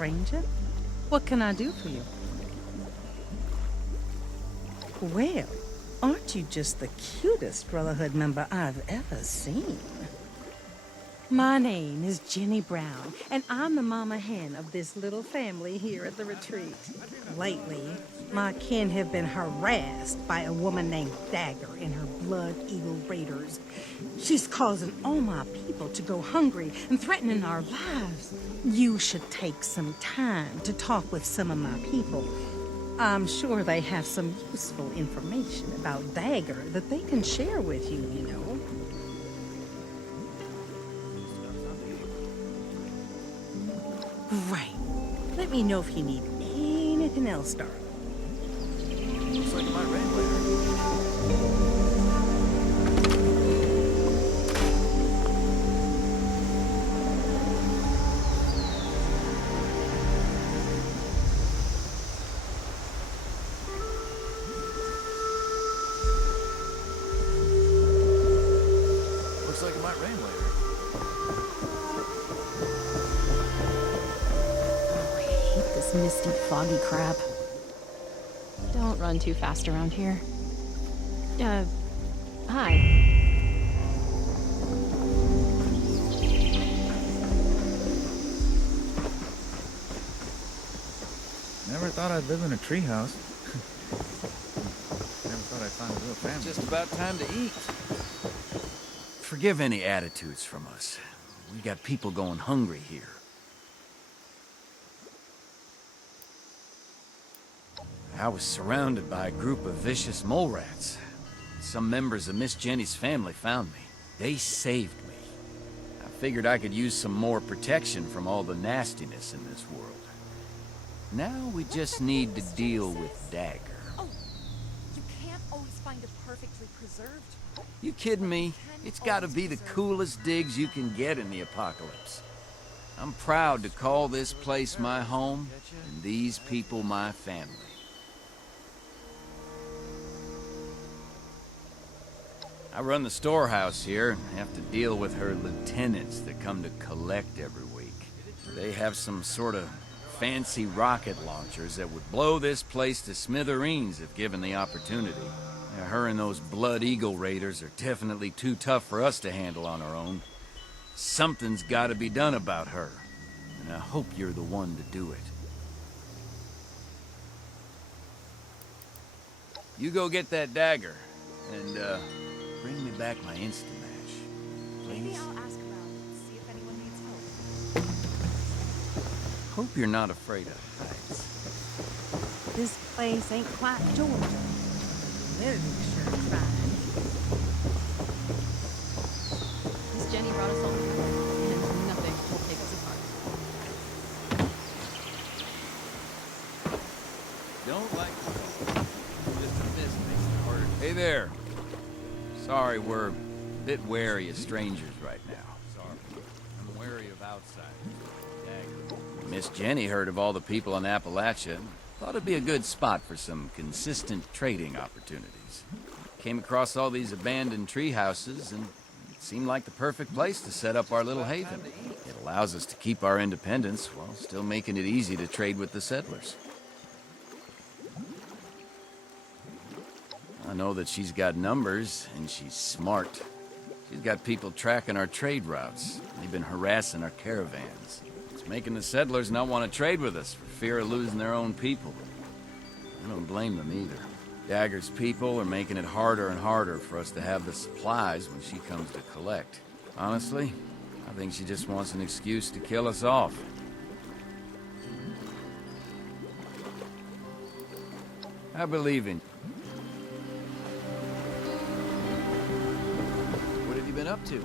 stranger. What can I do for you? Well, aren't you just the cutest Brotherhood member I've ever seen? My name is Jenny Brown, and I'm the mama hen of this little family here at the retreat. Lately, my kin have been harassed by a woman named Dagger and her Blood Eagle Raiders. She's causing all my people to go hungry and threatening our lives. You should take some time to talk with some of my people. I'm sure they have some useful information about Dagger that they can share with you, you know. Right. Let me know if you need anything else, darling. Looks like it might rain later. Looks like it might rain later. Misty, foggy crap. Don't run too fast around here. Hi. Never thought I'd live in a treehouse. Never thought I'd find a real family. Just about time to eat. Forgive any attitudes from us. We got people going hungry here. I was surrounded by a group of vicious mole rats. Some members of Miss Jenny's family found me. They saved me. I figured I could use some more protection from all the nastiness in this world. Now we just need to deal with Dagger. Oh, you can't always find a perfectly preserved. You kidding me? It's gotta be the coolest digs you can get in the apocalypse. I'm proud to call this place my home, and these people my family. I run the storehouse here and have to deal with her lieutenants that come to collect every week. They have some sort of fancy rocket launchers that would blow this place to smithereens if given the opportunity. Now, her and those Blood Eagle Raiders are definitely too tough for us to handle on our own. Something's gotta be done about her, and I hope you're the one to do it. You go get that dagger, and, bring me back my Instamash, Maybe please. I'll ask around and see if anyone needs help. Hope you're not afraid of heights. This place ain't quite Georgia. They're sure trying. Miss Jenny brought us all together, and nothing will take us apart. Don't like just a miss makes it harder. Hey there. Sorry, we're a bit wary of strangers right now. Sorry. I'm wary of outsiders. Dagger. Miss Jenny heard of all the people in Appalachia. Thought it'd be a good spot for some consistent trading opportunities. Came across all these abandoned tree houses, and it seemed like the perfect place to set up our little haven. It allows us to keep our independence while still making it easy to trade with the settlers. I know that she's got numbers, and she's smart. She's got people tracking our trade routes. They've been harassing our caravans. It's making the settlers not want to trade with us for fear of losing their own people. I don't blame them either. Dagger's people are making it harder and harder for us to have the supplies when she comes to collect. Honestly, I think she just wants an excuse to kill us off. I believe in you. What have you been up to?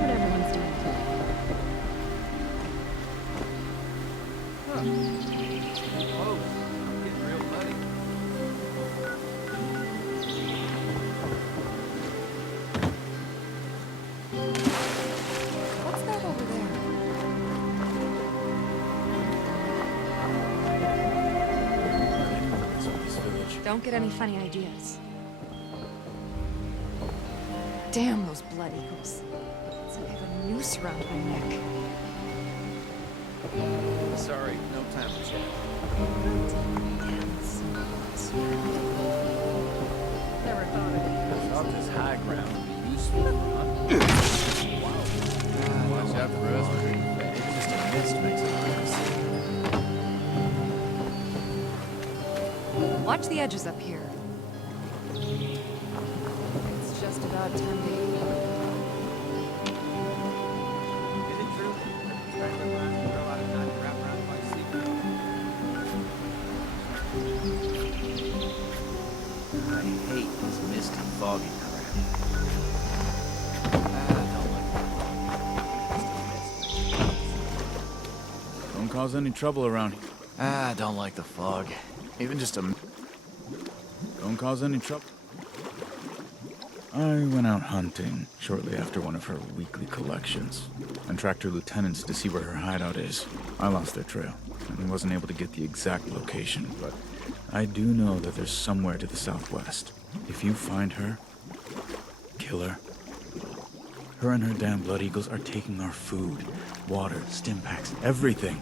What everyone's doing today. Close. I'm getting real muddy. What's that over there? Don't get any funny ideas. Damn those blood eagles. It's like I have a noose around my neck. Sorry, no time to chat. Never thought of it. I thought this high ground would be useful. Huh? Watch out for us. It's just a mist makes it hard to see. Watch the edges up here. It's just about 10 days. Is it true? Treasure mines grow out of not wrapped around by sea. I hate this misty, foggy crap. Don't cause any trouble around here. I don't like the fog. Even just a... Don't cause any trouble. I went out hunting shortly after one of her weekly collections and tracked her lieutenants to see where her hideout is. I lost their trail and wasn't able to get the exact location, but I do know that there's somewhere to the southwest. If you find her, kill her. Her and her damn blood eagles are taking our food, water, stim packs, everything.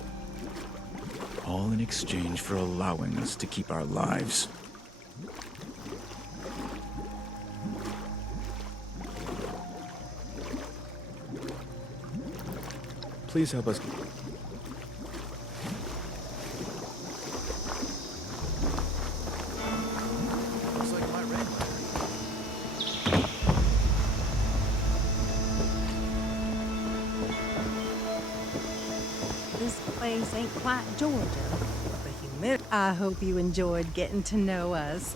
All in exchange for allowing us to keep our lives. Please help us. Looks like my red This place ain't quite Georgia, but the humidity. I hope you enjoyed getting to know us.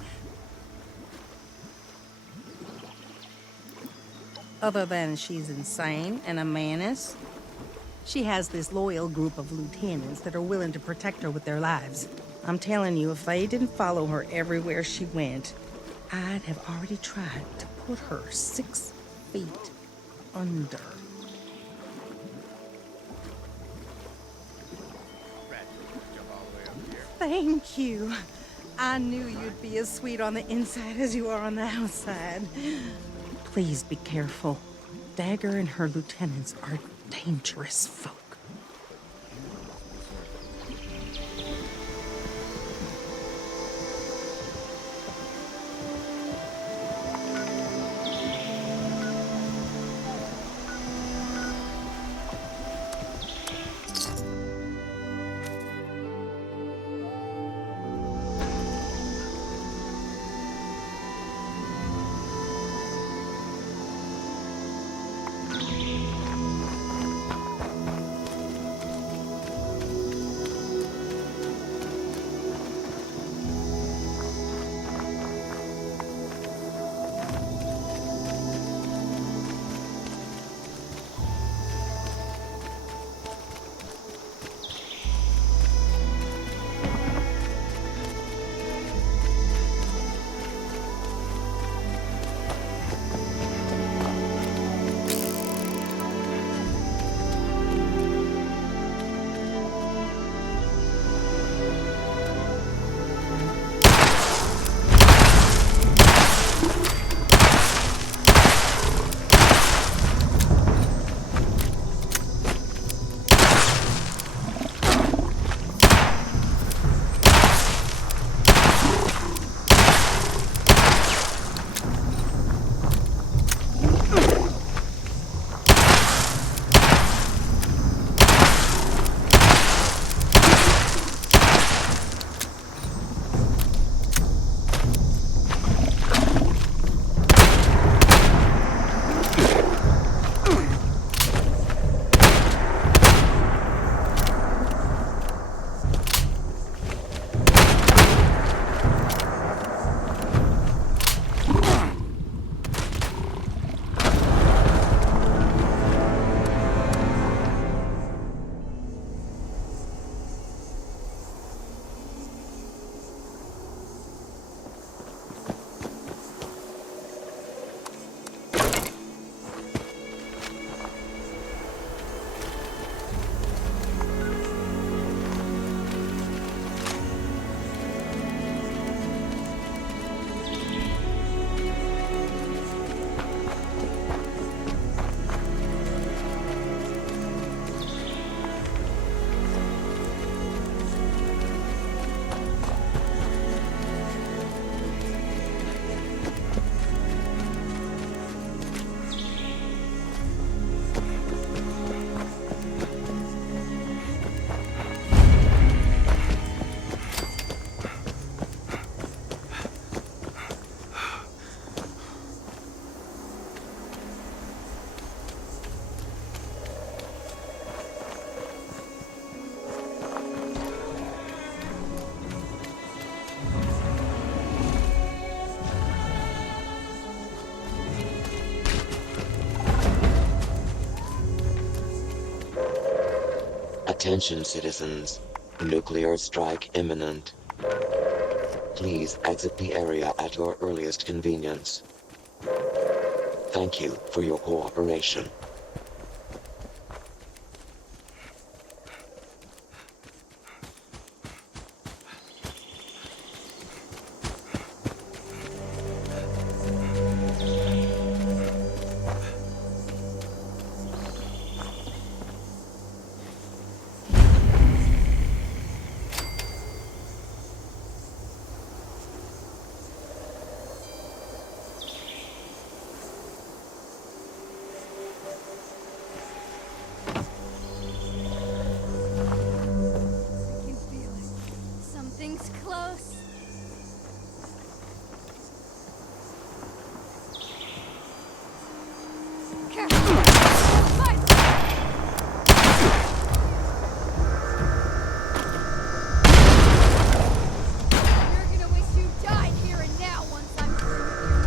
Other than she's insane and a menace, she has this loyal group of lieutenants that are willing to protect her with their lives. I'm telling you, if they didn't follow her everywhere she went, I'd have already tried to put her 6 feet under. Thank you. I knew you'd be as sweet on the inside as you are on the outside. Please be careful. Dagger and her lieutenants are dangerous folk. Attention citizens. Nuclear strike imminent. Please exit the area at your earliest convenience. Thank you for your cooperation. I can feel it. Something's close. Careful! Fight! You're gonna wish you died here and now once I'm through with you.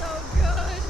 So good!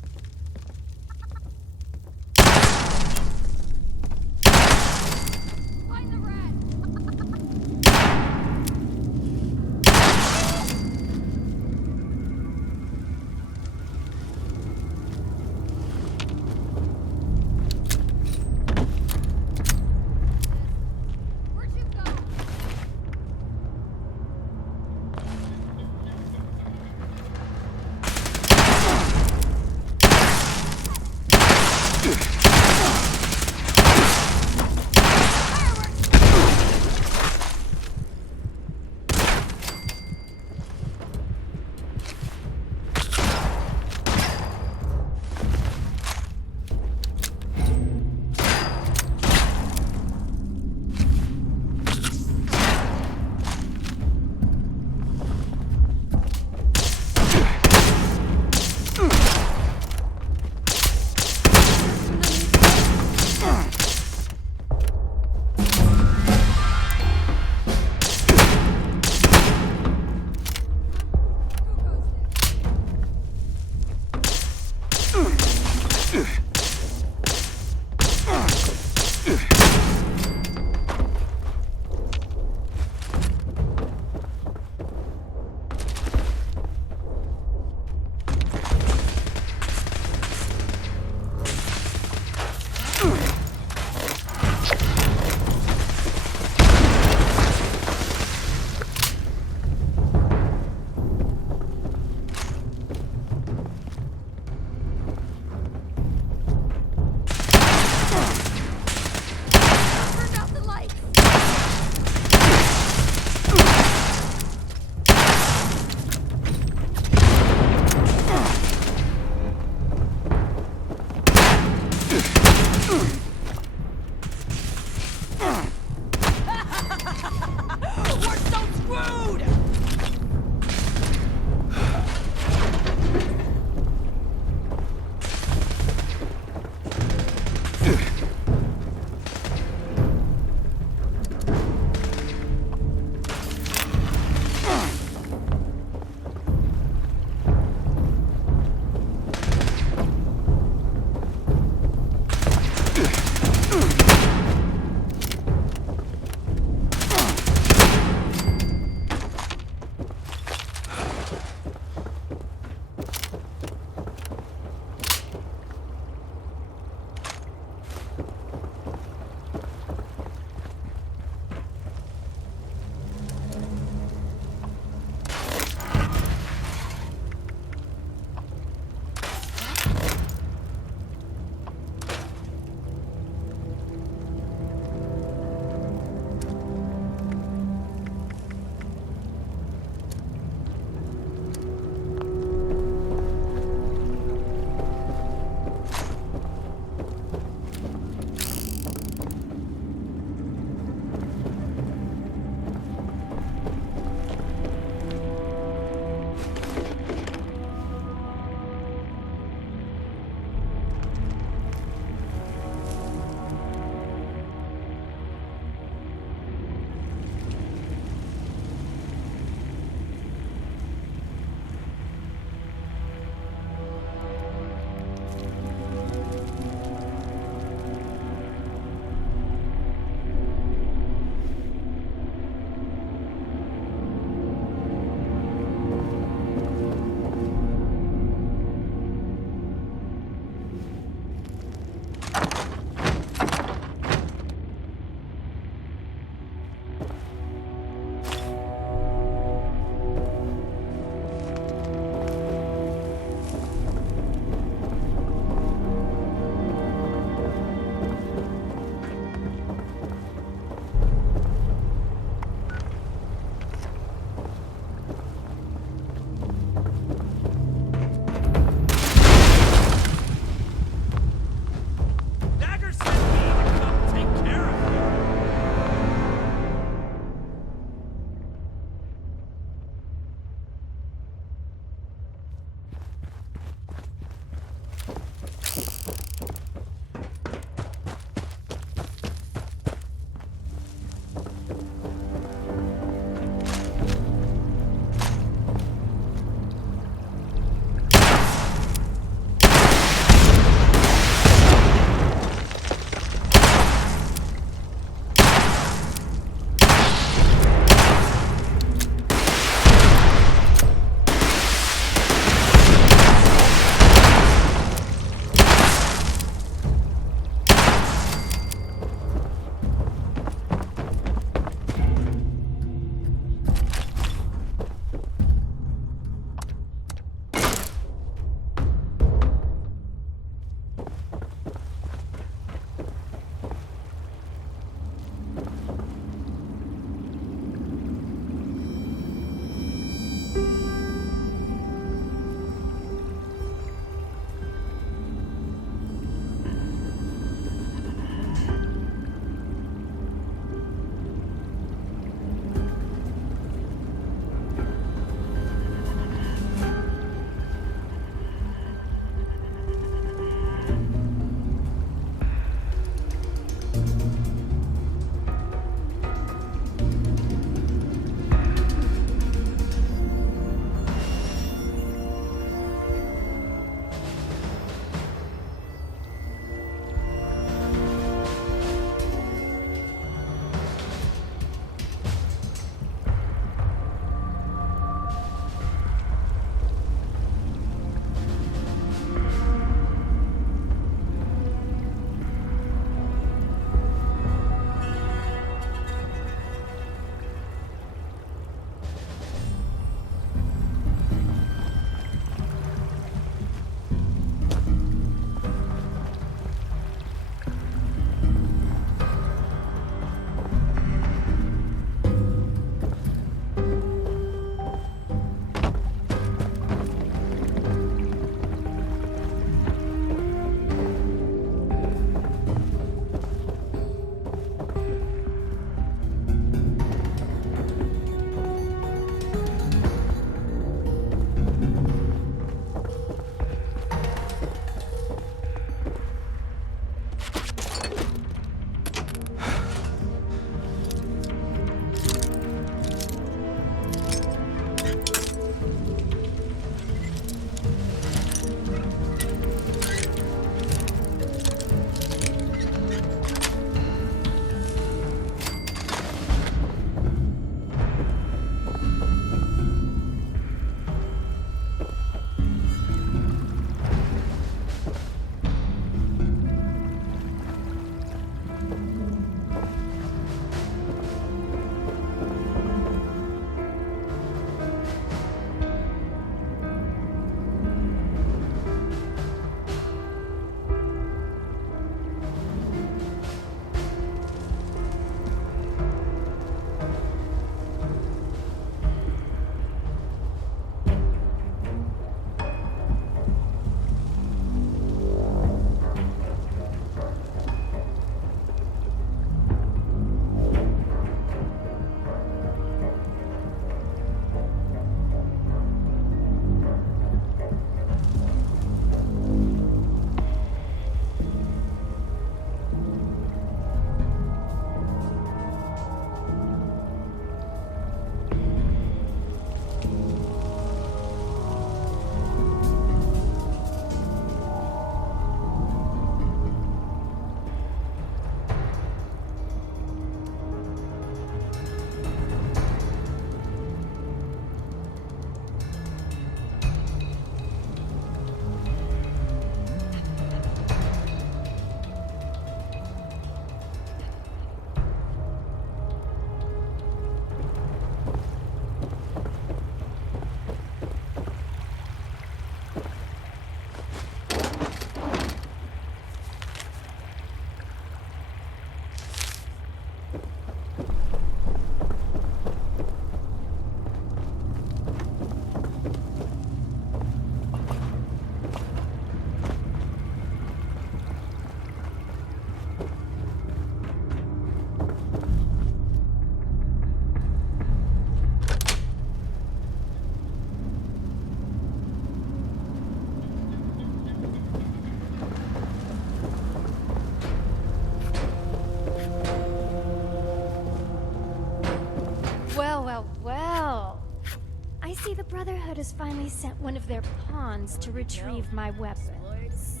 Brotherhood has finally sent one of their pawns to retrieve my weapons.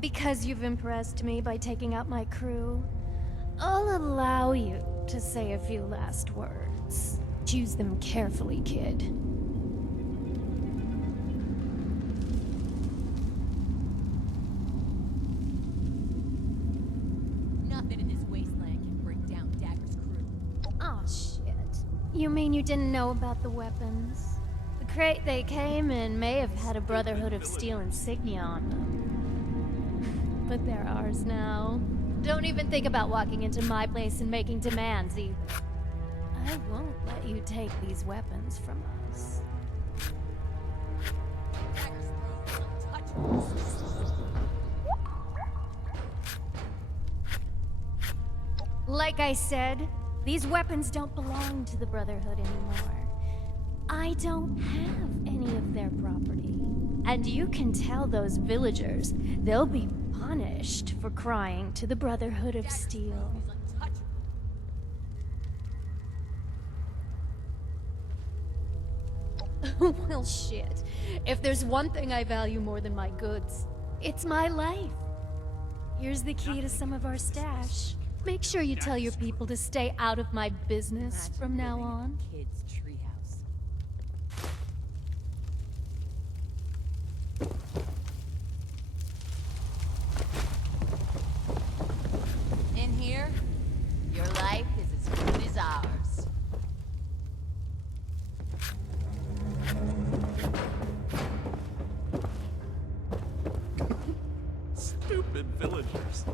Because you've impressed me by taking out my crew, I'll allow you to say a few last words. Choose them carefully, kid. Nothing in this wasteland can bring down Dagger's crew. Oh, shit. You mean you didn't know about the weapons? The crate they came in may have had a Brotherhood of Steel insignia on them. But they're ours now. Don't even think about walking into my place and making demands either. I won't let you take these weapons from us. Dagger's throne is untouchable. Like I said, these weapons don't belong to the Brotherhood anymore. I don't have any of their property. And you can tell those villagers they'll be punished for crying to the Brotherhood of Steel. Well, shit. If there's one thing I value more than my goods, it's my life. Here's the key to some of our stash. Make sure you tell your people to stay out of my business from now on. Kid's treehouse. In here, your life is as good as ours. Stupid villagers.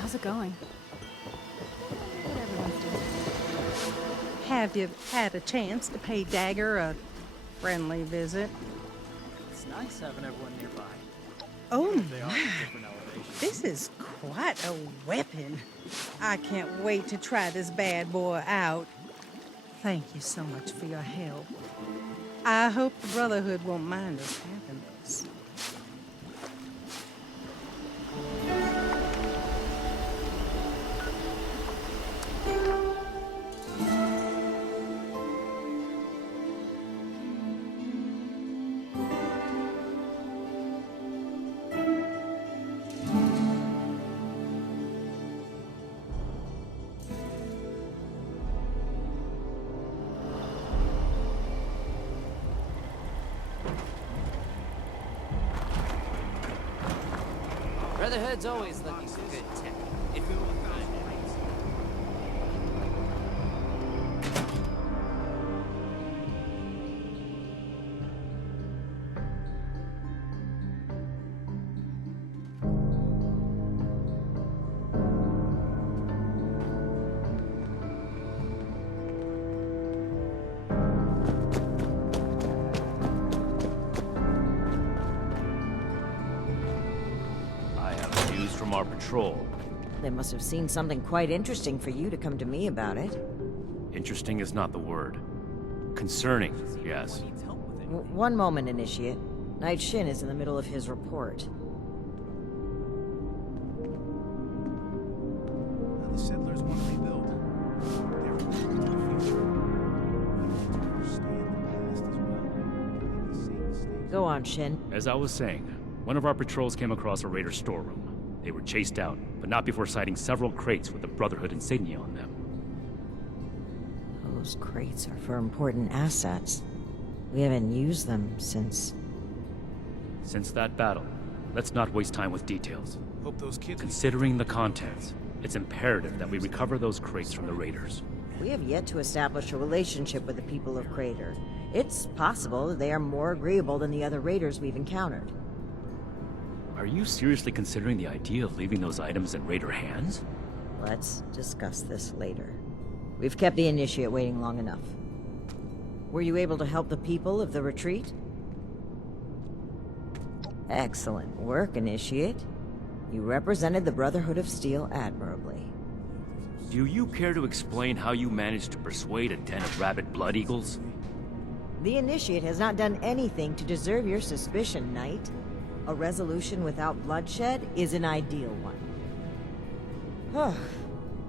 How's it going? What everyone's doing. Have you had a chance to pay Dagger a friendly visit? It's nice having everyone nearby. Oh They are my, at different elevations. this is quite a weapon. I can't wait to try this bad boy out. Thank you so much for your help. I hope the Brotherhood won't mind us having this. Brotherhood's always looking for good tech. If you from our patrol. They must have seen something quite interesting for you to come to me about it. Interesting is not the word. Concerning, yes. One moment, Initiate. Knight Shin is in the middle of his report. The settlers want to rebuild. They're looking to the future. We need to understand the past as well. Make the same mistakes. Go on, Shin. As I was saying, one of our patrols came across a raider storeroom. They were chased out, but not before sighting several crates with the Brotherhood insignia on them. Those crates are for important assets. We haven't used them since... Since that battle, let's not waste time with details. Hope those kids... Considering the contents, it's imperative that we recover those crates from the raiders. We have yet to establish a relationship with the people of Crater. It's possible they are more agreeable than the other raiders we've encountered. Are you seriously considering the idea of leaving those items in raider hands? Let's discuss this later. We've kept the Initiate waiting long enough. Were you able to help the people of the retreat? Excellent work, Initiate. You represented the Brotherhood of Steel admirably. Do you care to explain how you managed to persuade a den of rabid blood eagles? The Initiate has not done anything to deserve your suspicion, Knight. A resolution without bloodshed is an ideal one.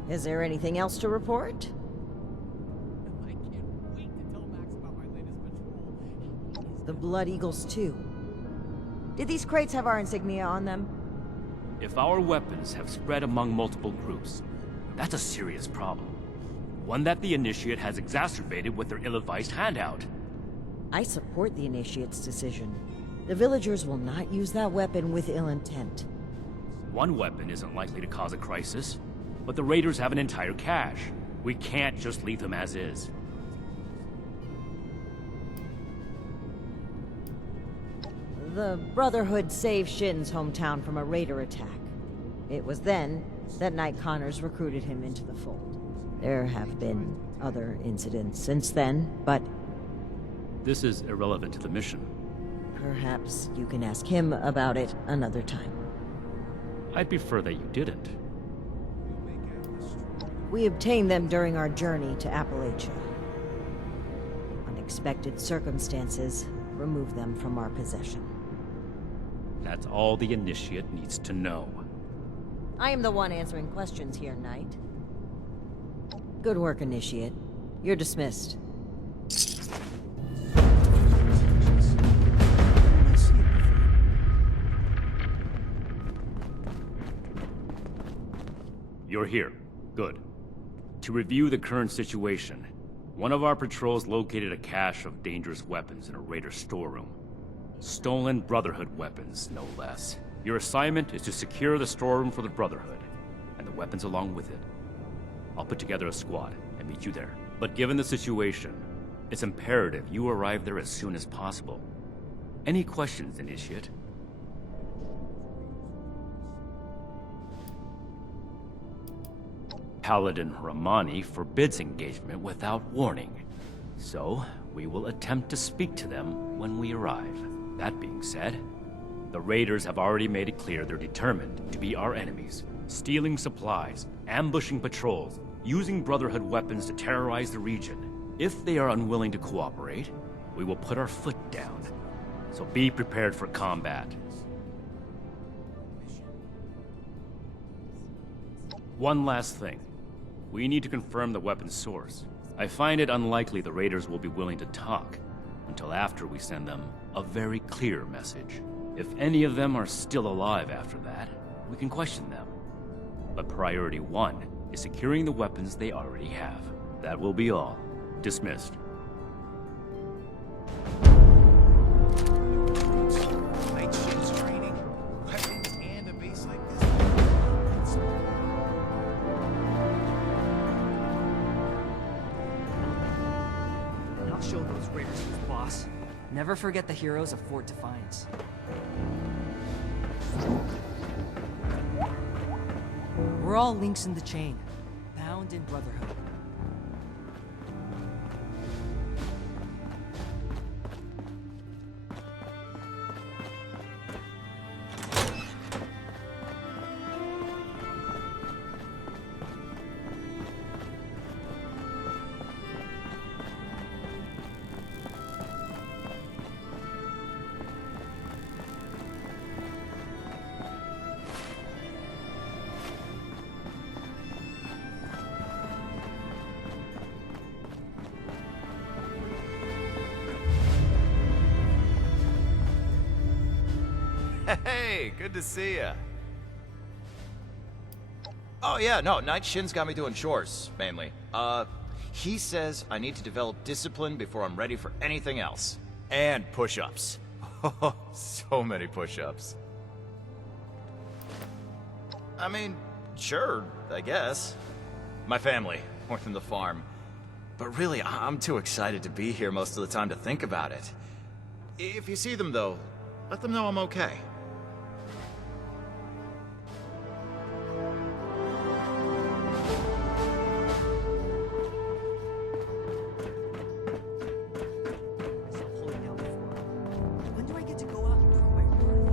Is there anything else to report? I can't wait to tell Max about my latest patrol. The Blood Eagles, too. Did these crates have our insignia on them? If our weapons have spread among multiple groups, that's a serious problem. One that the Initiate has exacerbated with their ill-advised handout. I support the Initiate's decision. The villagers will not use that weapon with ill intent. One weapon isn't likely to cause a crisis, but the raiders have an entire cache. We can't just leave them as is. The Brotherhood saved Shin's hometown from a raider attack. It was then that Knight Connors recruited him into the fold. There have been other incidents since then, but... This is irrelevant to the mission. Perhaps you can ask him about it another time. I'd prefer that you didn't. We obtained them during our journey to Appalachia. Unexpected circumstances removed them from our possession. That's all the Initiate needs to know. I am the one answering questions here, Knight. Good work, Initiate. You're dismissed. You're here. Good. To review the current situation, one of our patrols located a cache of dangerous weapons in a raider storeroom. Stolen Brotherhood weapons, no less. Your assignment is to secure the storeroom for the Brotherhood, and the weapons along with it. I'll put together a squad and meet you there. But given the situation, it's imperative you arrive there as soon as possible. Any questions, Initiate? Paladin Ramani forbids engagement without warning. So, we will attempt to speak to them when we arrive. That being said, the raiders have already made it clear they're determined to be our enemies, stealing supplies, ambushing patrols, using Brotherhood weapons to terrorize the region. If they are unwilling to cooperate, we will put our foot down. So be prepared for combat. One last thing. We need to confirm the weapon's source. I find it unlikely the raiders will be willing to talk until after we send them a very clear message. If any of them are still alive after that, we can question them. But priority one is securing the weapons they already have. That will be all. Dismissed. Night Shin's training, weapons, and a base like this. Raiders, boss. Never forget the heroes of Fort Defiance. We're all links in the chain, bound in Brotherhood. Hey, good to see ya. Oh yeah, no, Night Shin's got me doing chores, mainly. He says I need to develop discipline before I'm ready for anything else. And push-ups. Oh, so many push-ups. I mean, sure, I guess. My family, more than the farm. But really, I'm too excited to be here most of the time to think about it. If you see them, though, let them know I'm okay. When do I get to go out and prove my worth?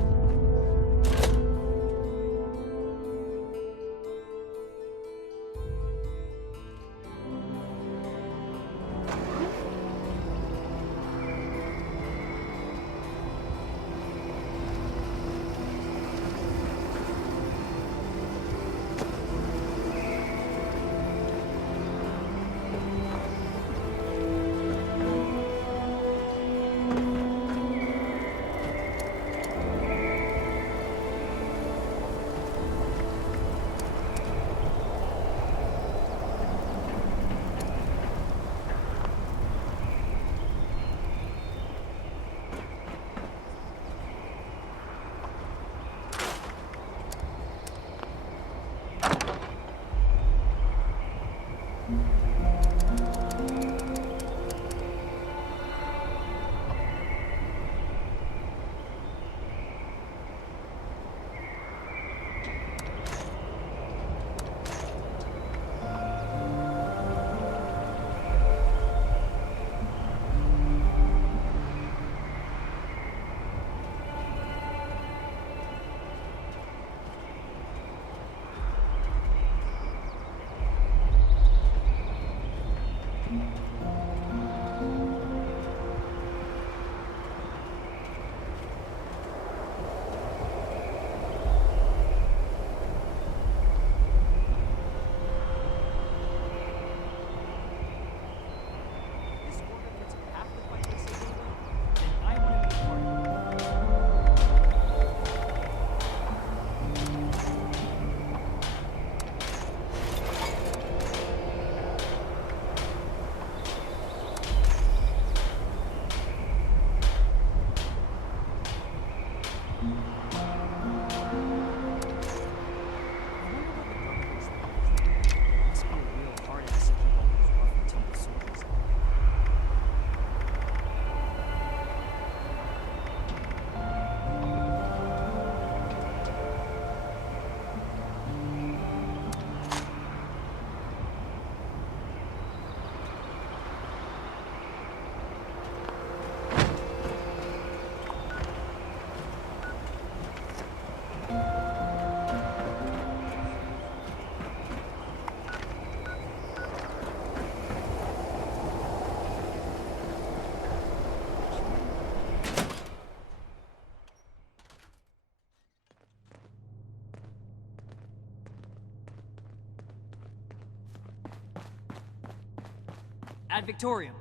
Ad Victorium.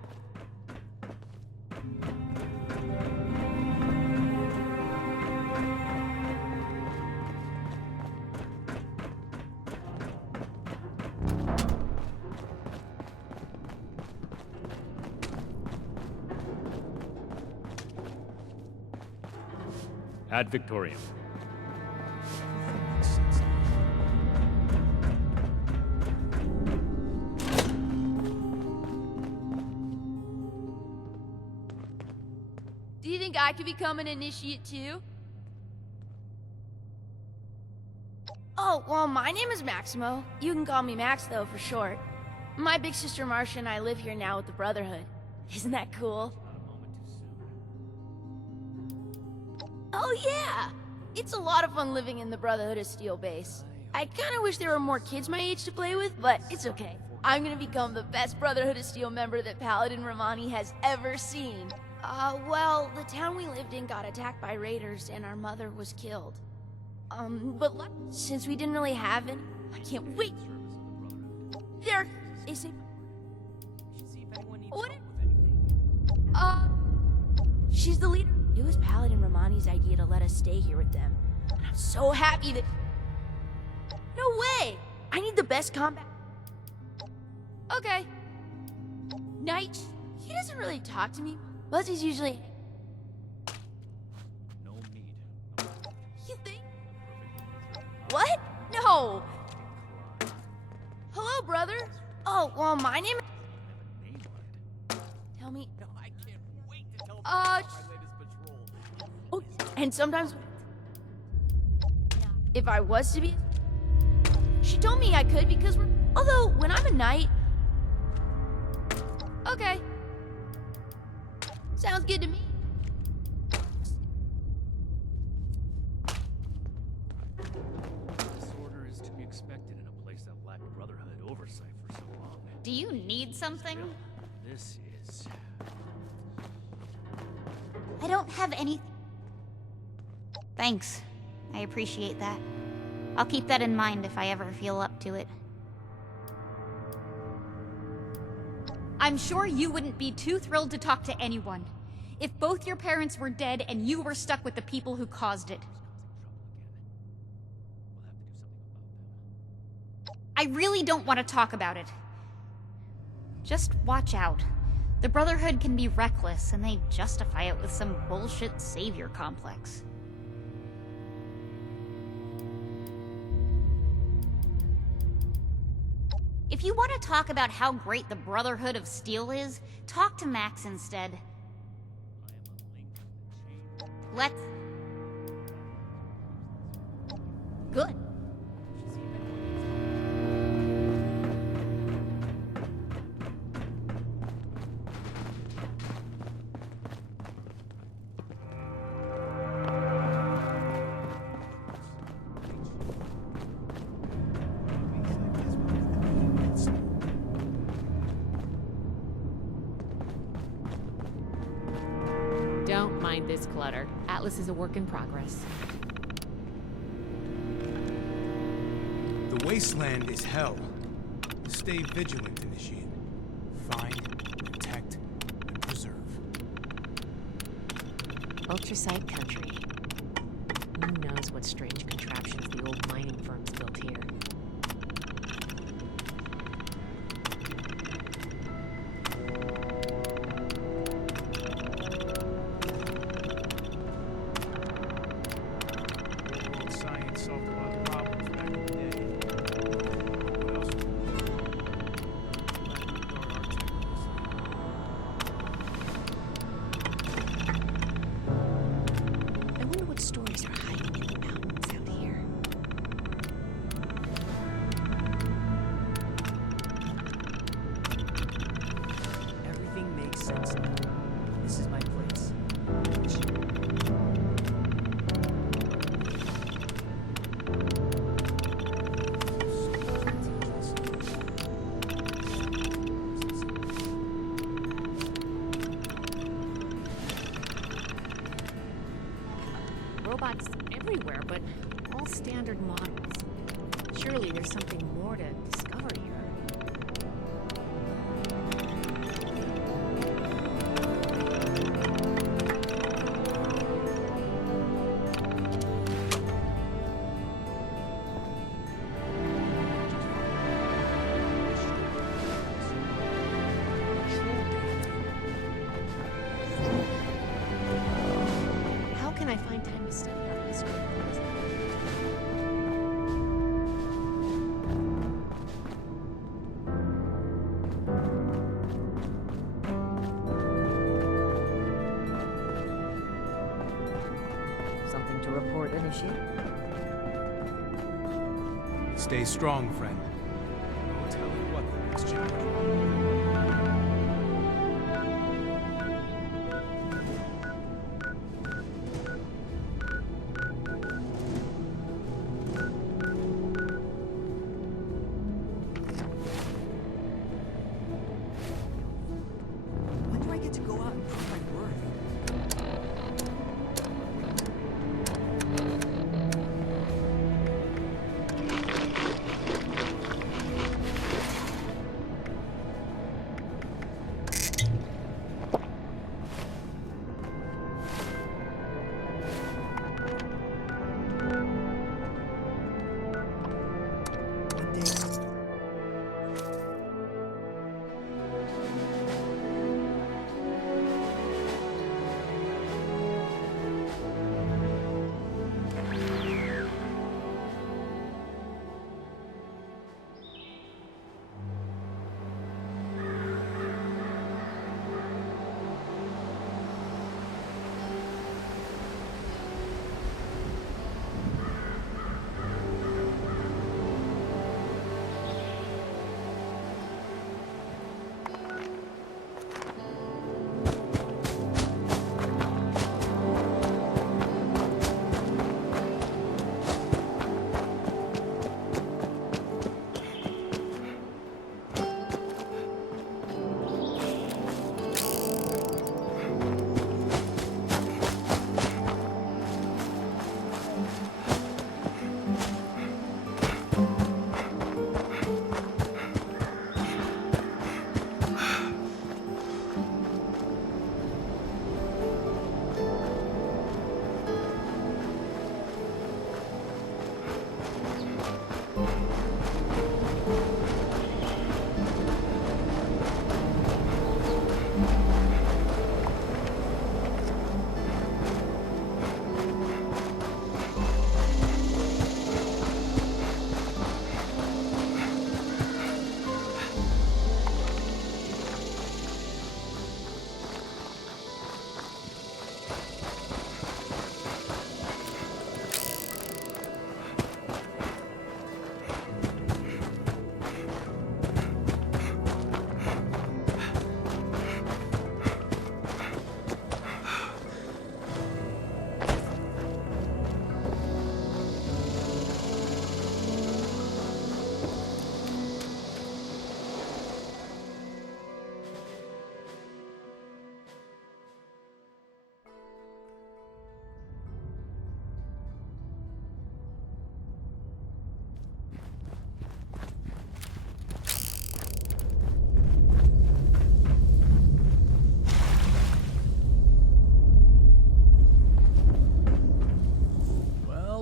Ad Victorium. Do you think I could become an initiate too? Oh, well, my name is Maximo. You can call me Max, though, for short. My big sister Marcia and I live here now with the Brotherhood. Isn't that cool? Oh, yeah! It's a lot of fun living in the Brotherhood of Steel base. I kinda wish there were more kids my age to play with, but it's okay. I'm gonna become the best Brotherhood of Steel member that Paladin Romani has ever seen. Well, the town we lived in got attacked by raiders and our mother was killed. But since we didn't really have it, I can't wait. There is a... What? She's the leader. It was Paladin Romani's idea to let us stay here with them. And I'm so happy that... No way! I need the best combat... Okay. Knight, he doesn't really talk to me, but he's usually... No need. You think? What? No! Hello, brother. Oh, well, my name... Tell me... No, I can't wait to tell Uh... my latest patrol. Oh, and sometimes... If I was to be... She told me I could because we're... Although, when I'm a knight... Okay. Sounds good to me. Disorder is to be expected in a place that lacked Brotherhood oversight for so long. Do you need something? This is... I don't have any... Thanks. I appreciate that. I'll keep that in mind if I ever feel up to it. I'm sure you wouldn't be too thrilled to talk to anyone. If both your parents were dead and you were stuck with the people who caused it. I really don't want to talk about it. Just watch out. The Brotherhood can be reckless, and they justify it with some bullshit savior complex. If you want to talk about how great the Brotherhood of Steel is, talk to Max instead. Let's... Good. Don't mind this clutter. Atlas is a work in progress. The wasteland is hell. Stay vigilant, Initiate. Find, protect, and preserve. Ultraside country. Who knows what strange contraptions the old mining firms built here? Science solved a lot of problems back in the day. What else? I wonder what stories are hiding in the mountains out here. Everything makes sense now. This is my place. Robots everywhere, but all standard models. Surely there's something more to discover here. How can I find time to study our history? to report initiated. Stay strong, friend. No telling what the next chapter. When do I get to go out and prove my worth? One day.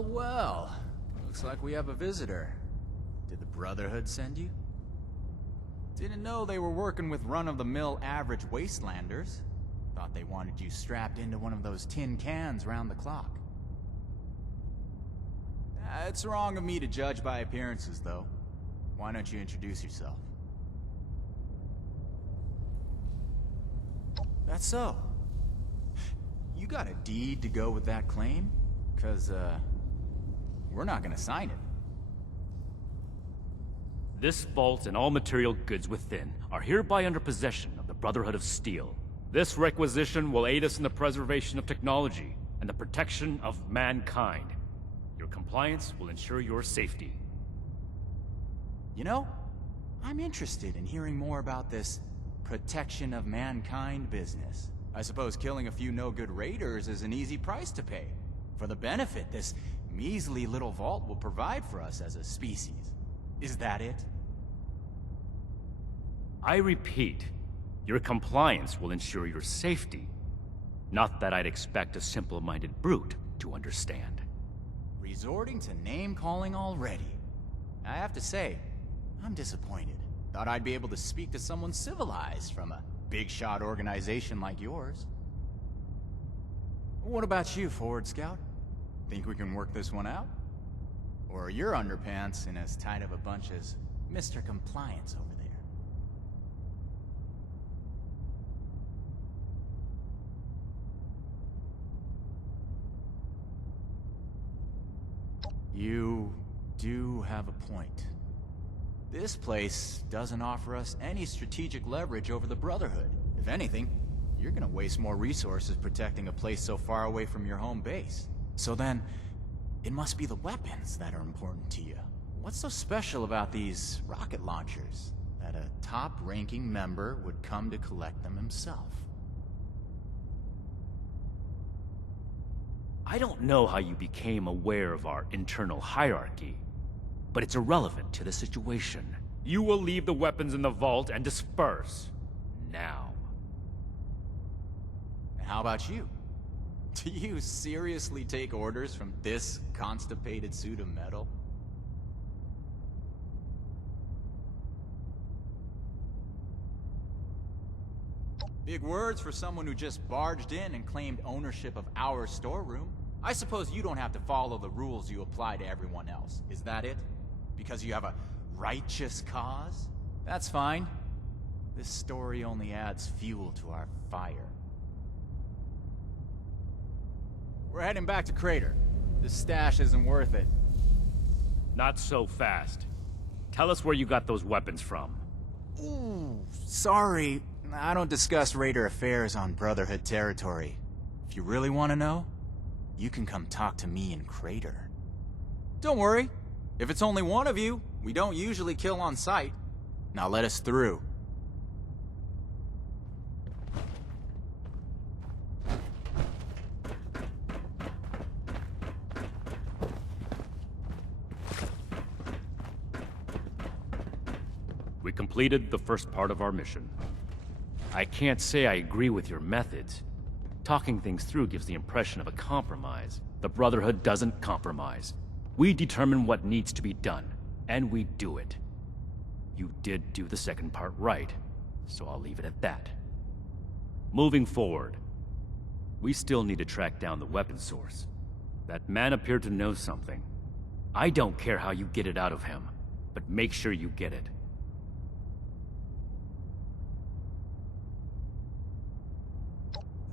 Well, looks like we have a visitor. Did the Brotherhood send you? Didn't know they were working with run-of-the-mill average wastelanders. Thought they wanted you strapped into one of those tin cans round the clock. It's wrong of me to judge by appearances, though. Why don't you introduce yourself? That's so. You got a deed to go with that claim? 'Cause, we're not gonna sign it. This vault and all material goods within are hereby under possession of the Brotherhood of Steel. This requisition will aid us in the preservation of technology and the protection of mankind. Your compliance will ensure your safety. You know, I'm interested in hearing more about this protection of mankind business. I suppose killing a few no-good raiders is an easy price to pay for the benefit this measly little vault will provide for us as a species. Is that it? I repeat, your compliance will ensure your safety. Not that I'd expect a simple-minded brute to understand. Resorting to name-calling already. I have to say, I'm disappointed. Thought I'd be able to speak to someone civilized from a big-shot organization like yours. What about you, Forward Scout? Think we can work this one out? Or are your underpants in as tight of a bunch as Mr. Compliance over there? You do have a point. This place doesn't offer us any strategic leverage over the Brotherhood. If anything, you're gonna waste more resources protecting a place so far away from your home base. So then, it must be the weapons that are important to you. What's so special about these rocket launchers that a top-ranking member would come to collect them himself? I don't know how you became aware of our internal hierarchy, but it's irrelevant to the situation. You will leave the weapons in the vault and disperse. Now. And how about you? Do you seriously take orders from this constipated suit of metal? Big words for someone who just barged in and claimed ownership of our storeroom. I suppose you don't have to follow the rules you apply to everyone else. Is that it? Because you have a righteous cause? That's fine. This story only adds fuel to our fire. We're heading back to Crater. This stash isn't worth it. Not so fast. Tell us where you got those weapons from. Ooh, sorry. I don't discuss Raider affairs on Brotherhood territory. If you really want to know, you can come talk to me in Crater. Don't worry. If it's only one of you, we don't usually kill on sight. Now let us through. We completed the first part of our mission. I can't say I agree with your methods. Talking things through gives the impression of a compromise. The Brotherhood doesn't compromise. We determine what needs to be done, and we do it. You did do the second part right, so I'll leave it at that. Moving forward, we still need to track down the weapon source. That man appeared to know something. I don't care how you get it out of him, but make sure you get it.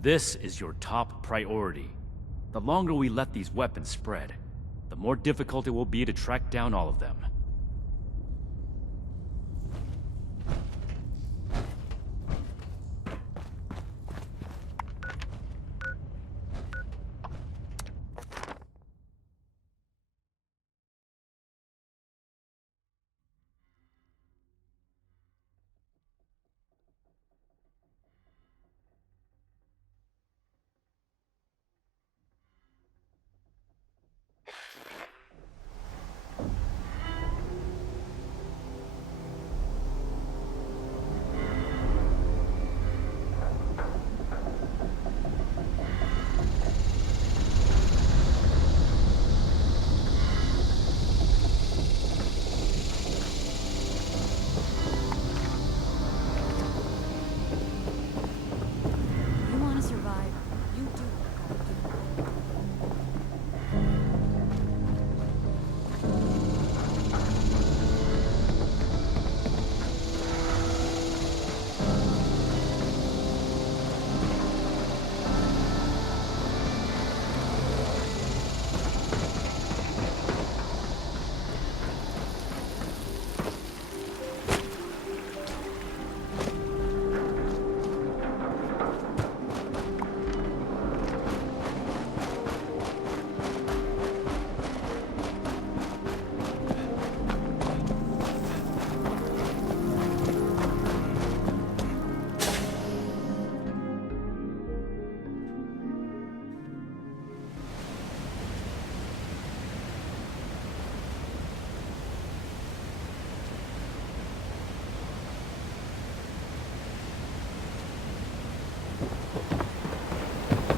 This is your top priority. The longer we let these weapons spread, the more difficult it will be to track down all of them.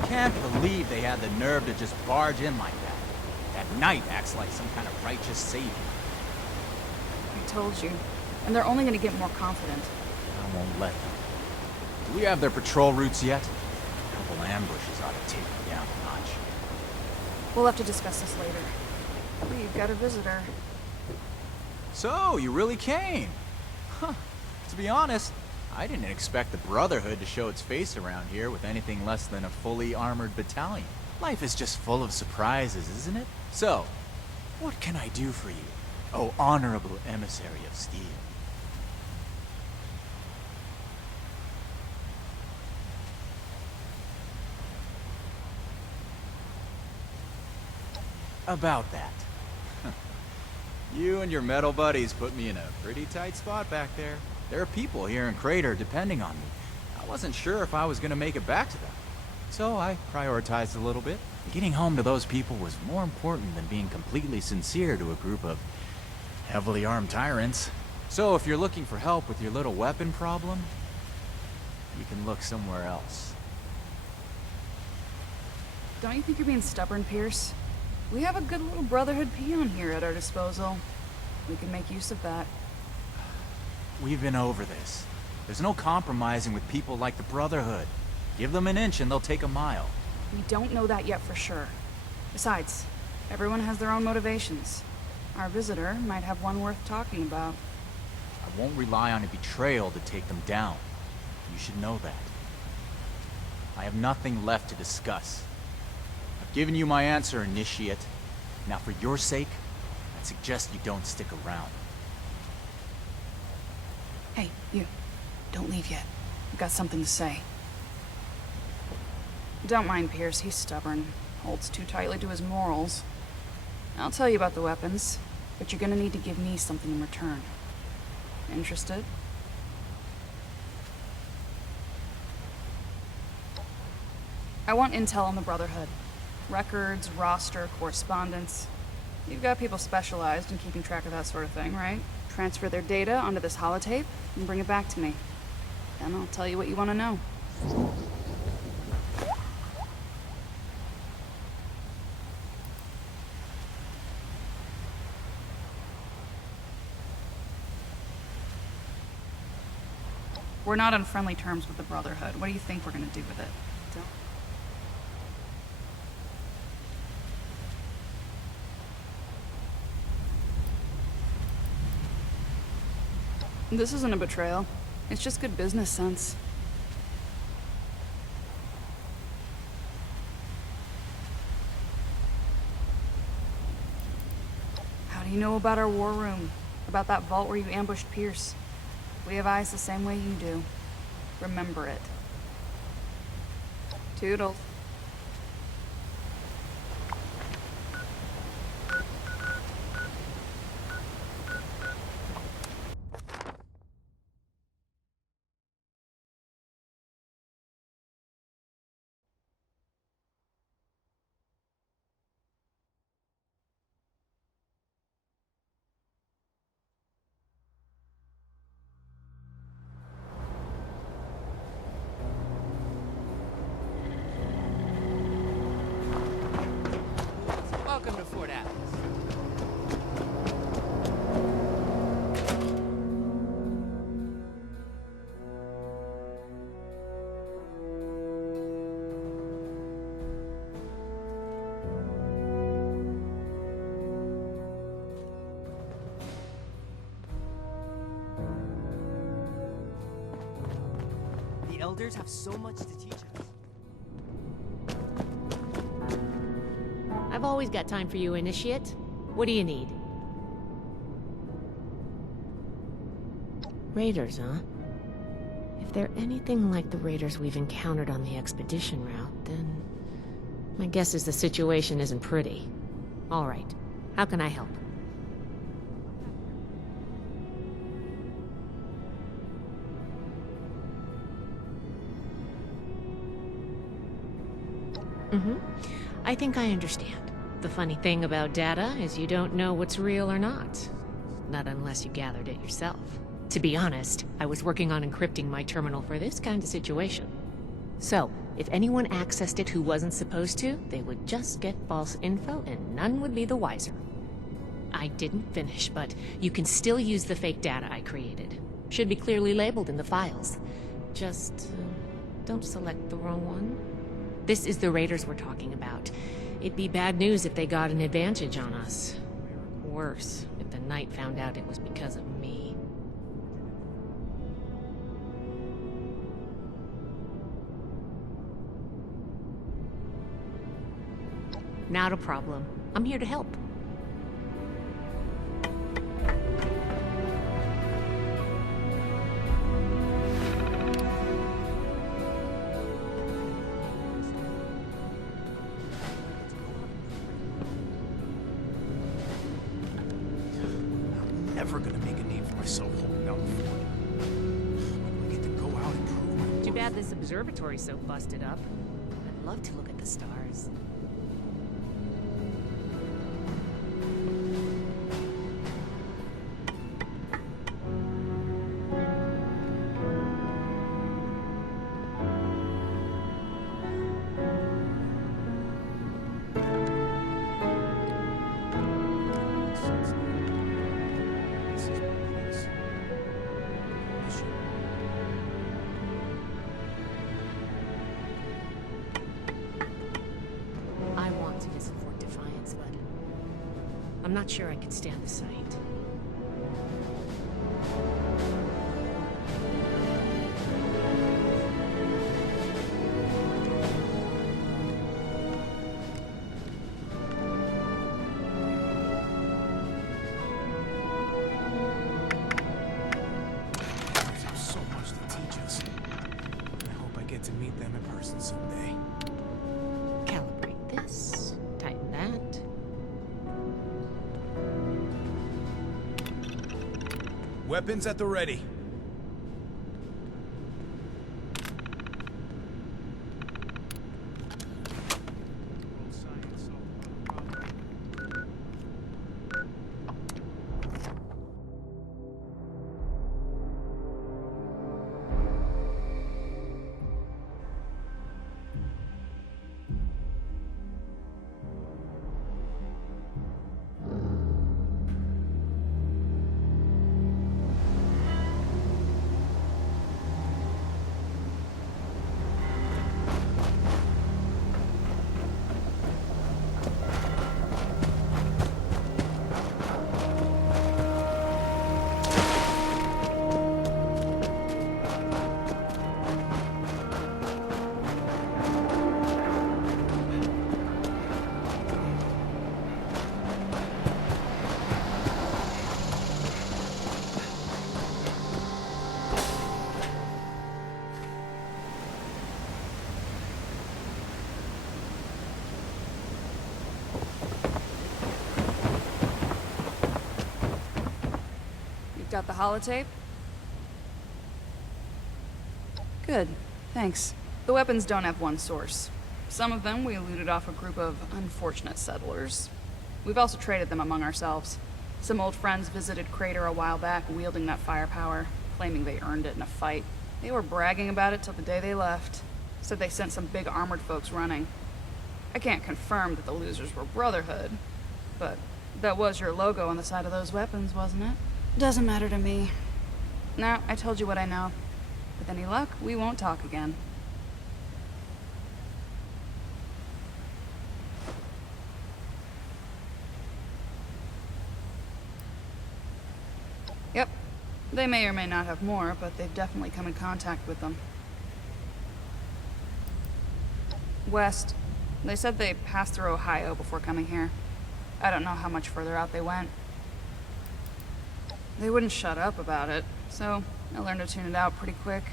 Can't believe they had the nerve to just barge in like that. That knight acts like some kind of righteous savior. I told you. And they're only gonna get more confident. I won't let them. Do we have their patrol routes yet? A couple ambushes ought to take them down a notch. We'll have to discuss this later. We've got a visitor. So, you really came? Huh. To be honest, I didn't expect the Brotherhood to show its face around here with anything less than a fully armored battalion. Life is just full of surprises, isn't it? So, What can I do for you, oh honorable emissary of steel? About that. You and your metal buddies put me in a pretty tight spot back there. There are people here in Crater depending on me. I wasn't sure if I was gonna make it back to them. So I prioritized a little bit. Getting home to those people was more important than being completely sincere to a group of heavily armed tyrants. So if you're looking for help with your little weapon problem, you can look somewhere else. Don't you think you're being stubborn, Pierce? We have a good little Brotherhood peon here at our disposal. We can make use of that. We've been over this. There's no compromising with people like the Brotherhood. Give them an inch and they'll take a mile. We don't know that yet for sure. Besides, everyone has their own motivations. Our visitor might have one worth talking about. I won't rely on a betrayal to take them down. You should know that. I have nothing left to discuss. I've given you my answer, Initiate. Now for your sake, I'd suggest you don't stick around. Hey, you. Don't leave yet. I've got something to say. Don't mind Pierce, he's stubborn. Holds too tightly to his morals. I'll tell you about the weapons, but you're gonna need to give me something in return. Interested? I want intel on the Brotherhood. Records, roster, correspondence. You've got people specialized in keeping track of that sort of thing, right? Transfer their data onto this holotape and bring it back to me. Then I'll tell you what you want to know. We're not on friendly terms with the Brotherhood. What do you think we're gonna do with it? This isn't a betrayal. It's just good business sense. How do you know about our war room? About that vault where you ambushed Pierce? We have eyes the same way you do. Remember it. Toodles. Welcome to Fort Atlas. The elders have so much to teach us. I've always got time for you, Initiate. What do you need? Raiders, huh? If they're anything like the raiders we've encountered on the expedition route, then my guess is the situation isn't pretty. All right. How can I help? I think I understand. The funny thing about data is you don't know what's real or not. Not unless you gathered it yourself. To be honest, I was working on encrypting my terminal for this kind of situation. So, if anyone accessed it who wasn't supposed to, they would just get false info and none would be the wiser. I didn't finish, but you can still use the fake data I created. Should be clearly labeled in the files. Just, don't select the wrong one. This is the raiders we're talking about. It'd be bad news if they got an advantage on us. Worse, if the Knight found out it was because of me. Not a problem. I'm here to help. never gonna make a name for myself holding down the fort. When do I get to go out and prove my worth? Too bad this observatory's so busted up. I'd love to look at the stars. This is my place. Mission. I want to visit Fort Defiance, but I'm not sure I could stand the sight. They have so much to teach us. I hope I get to meet them in person someday. Calibrate this, tighten that. Weapons at the ready. Got the holotape? Good, thanks. The weapons don't have one source. Some of them we looted off a group of unfortunate settlers. We've also traded them among ourselves. Some old friends visited Crater a while back wielding that firepower, claiming they earned it in a fight. They were bragging about it till the day they left. Said they sent some big armored folks running. I can't confirm that the losers were Brotherhood, but that was your logo on the side of those weapons, wasn't it? Doesn't matter to me. No, I told you what I know. With any luck, we won't talk again. Yep. They may or may not have more, but they've definitely come in contact with them. West. They said they passed through Ohio before coming here. I don't know how much further out they went. They wouldn't shut up about it, so I learned to tune it out pretty quick.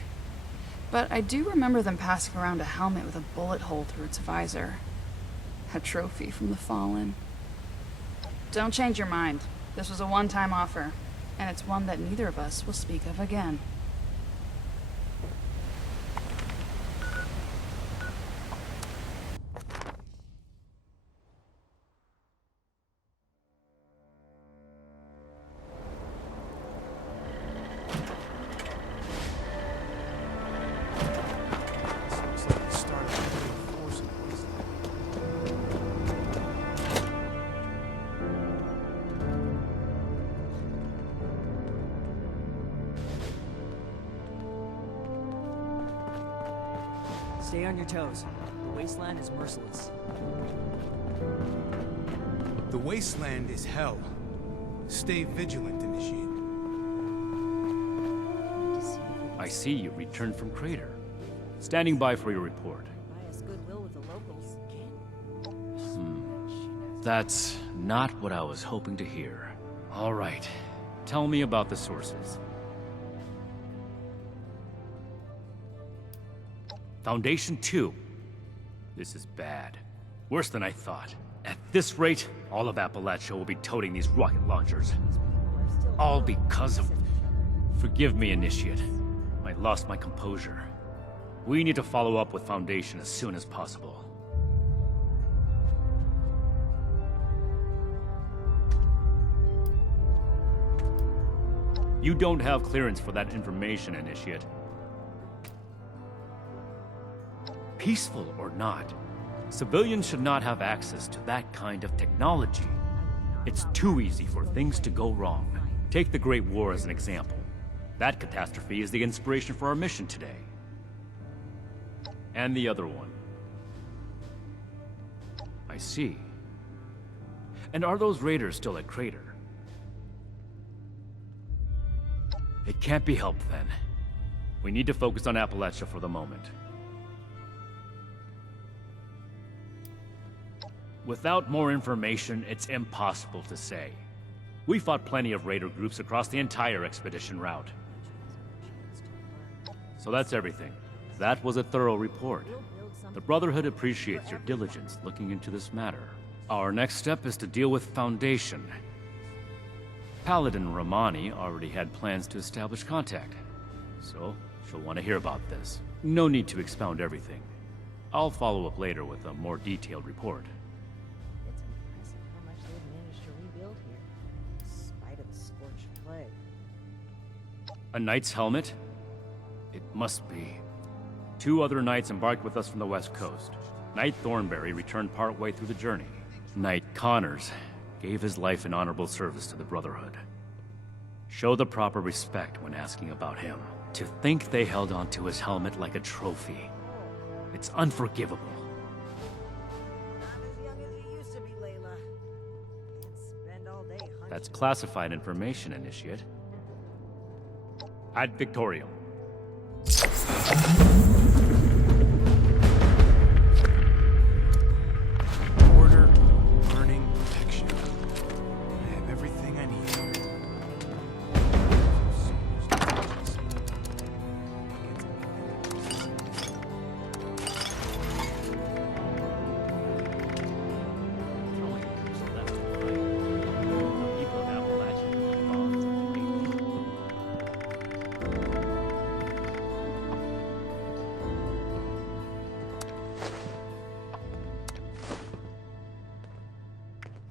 But I do remember them passing around a helmet with a bullet hole through its visor. A trophy from the Fallen. Don't change your mind. This was a one-time offer, and it's one that neither of us will speak of again. Stay on your toes. The wasteland is merciless. The wasteland is hell. Stay vigilant, Initiate. I see you returned from Crater. Standing by for your report. Bias goodwill with the locals. That's not what I was hoping to hear. All right. Tell me about the sources. Foundation 2. This is bad. Worse than I thought. At this rate, all of Appalachia will be toting these rocket launchers. We're still all because of... Forgive me, Initiate. I lost my composure. We need to follow up with Foundation as soon as possible. You don't have clearance for that information, Initiate. Peaceful or not, civilians should not have access to that kind of technology. It's too easy for things to go wrong. Take the Great War as an example. That catastrophe is the inspiration for our mission today. And the other one. I see. And are those raiders still at Crater? It can't be helped then. We need to focus on Appalachia for the moment. Without more information, it's impossible to say. We fought plenty of raider groups across the entire expedition route. So that's everything. That was a thorough report. The Brotherhood appreciates your diligence looking into this matter. Our next step is to deal with Foundation. Paladin Romani already had plans to establish contact, so she'll want to hear about this. No need to expound everything. I'll follow up later with a more detailed report. It's impressive how much they've managed to rebuild here, in spite of the scorched plague. A knight's helmet? It must be. 2 other knights embarked with us from the west coast. Knight Thornberry returned partway through the journey. Knight Connors gave his life in honorable service to the Brotherhood. Show the proper respect when asking about him. To think they held onto his helmet like a trophy. It's unforgivable. Not as young as you used to be, Layla. Can't spend all day hunting. That's classified information, Initiate. Ad Victoriam. Order, learning, protection. I have everything I need here.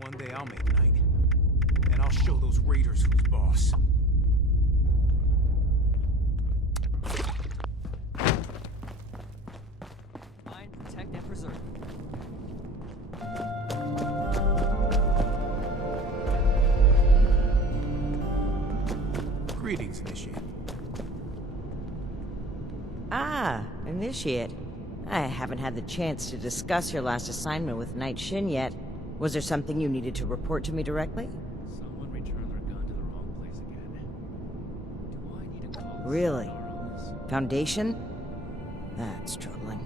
One day I'll make night, and I'll show those raiders who's boss. Find, protect, and preserve. Greetings, Initiate. Ah, Initiate. I haven't had the chance to discuss your last assignment with Knight Shin yet. Was there something you needed to report to me directly? Someone returned their gun to the wrong place again. Do I need to call Really? CR on this? Foundation? That's troubling.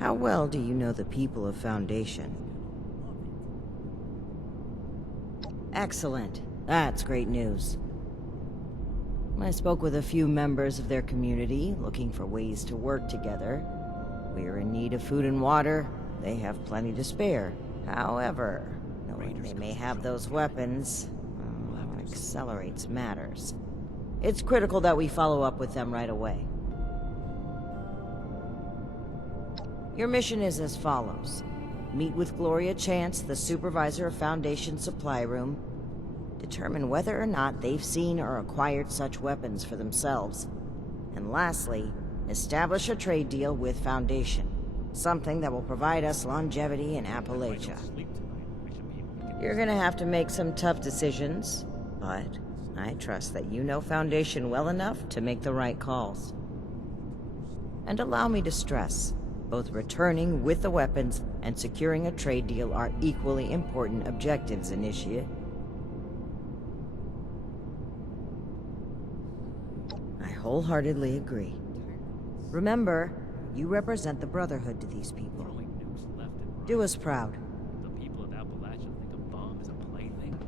How well do you know the people of Foundation? Excellent. That's great news. I spoke with a few members of their community, looking for ways to work together. We're in need of food and water. They have plenty to spare. However, knowing they may have those weapons accelerates matters. It's critical that we follow up with them right away. Your mission is as follows. Meet with Gloria Chance, the supervisor of Foundation Supply Room. Determine whether or not they've seen or acquired such weapons for themselves. And lastly, establish a trade deal with Foundation. Something that will provide us longevity in Appalachia. You're gonna have to make some tough decisions, but I trust that you know Foundation well enough to make the right calls. And allow me to stress, both returning with the weapons and securing a trade deal are equally important objectives, Initiate. I wholeheartedly agree. Remember, you represent the Brotherhood to these people. Throwing nukes left and right. Do us proud. The people of Appalachia think a bomb is a plaything?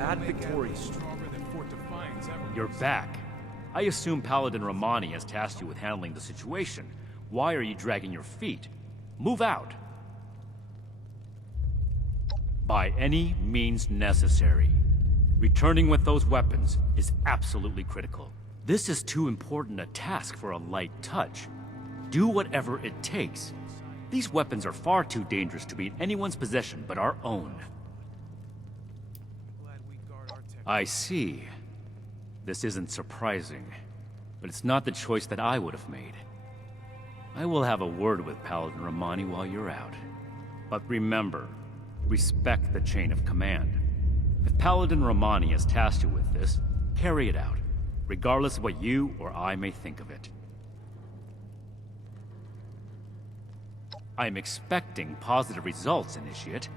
Ad Victoria's stronger than Fort Defiance ever. You're back. I assume Paladin Romani has tasked you with handling the situation. Why are you dragging your feet? Move out! By any means necessary. Returning with those weapons is absolutely critical. This is too important a task for a light touch. Do whatever it takes. These weapons are far too dangerous to be in anyone's possession but our own. I see. This isn't surprising, but it's not the choice that I would have made. I will have a word with Paladin Romani while you're out. But remember, respect the chain of command. If Paladin Romani has tasked you with this, carry it out, regardless of what you or I may think of it. I am expecting positive results, Initiate.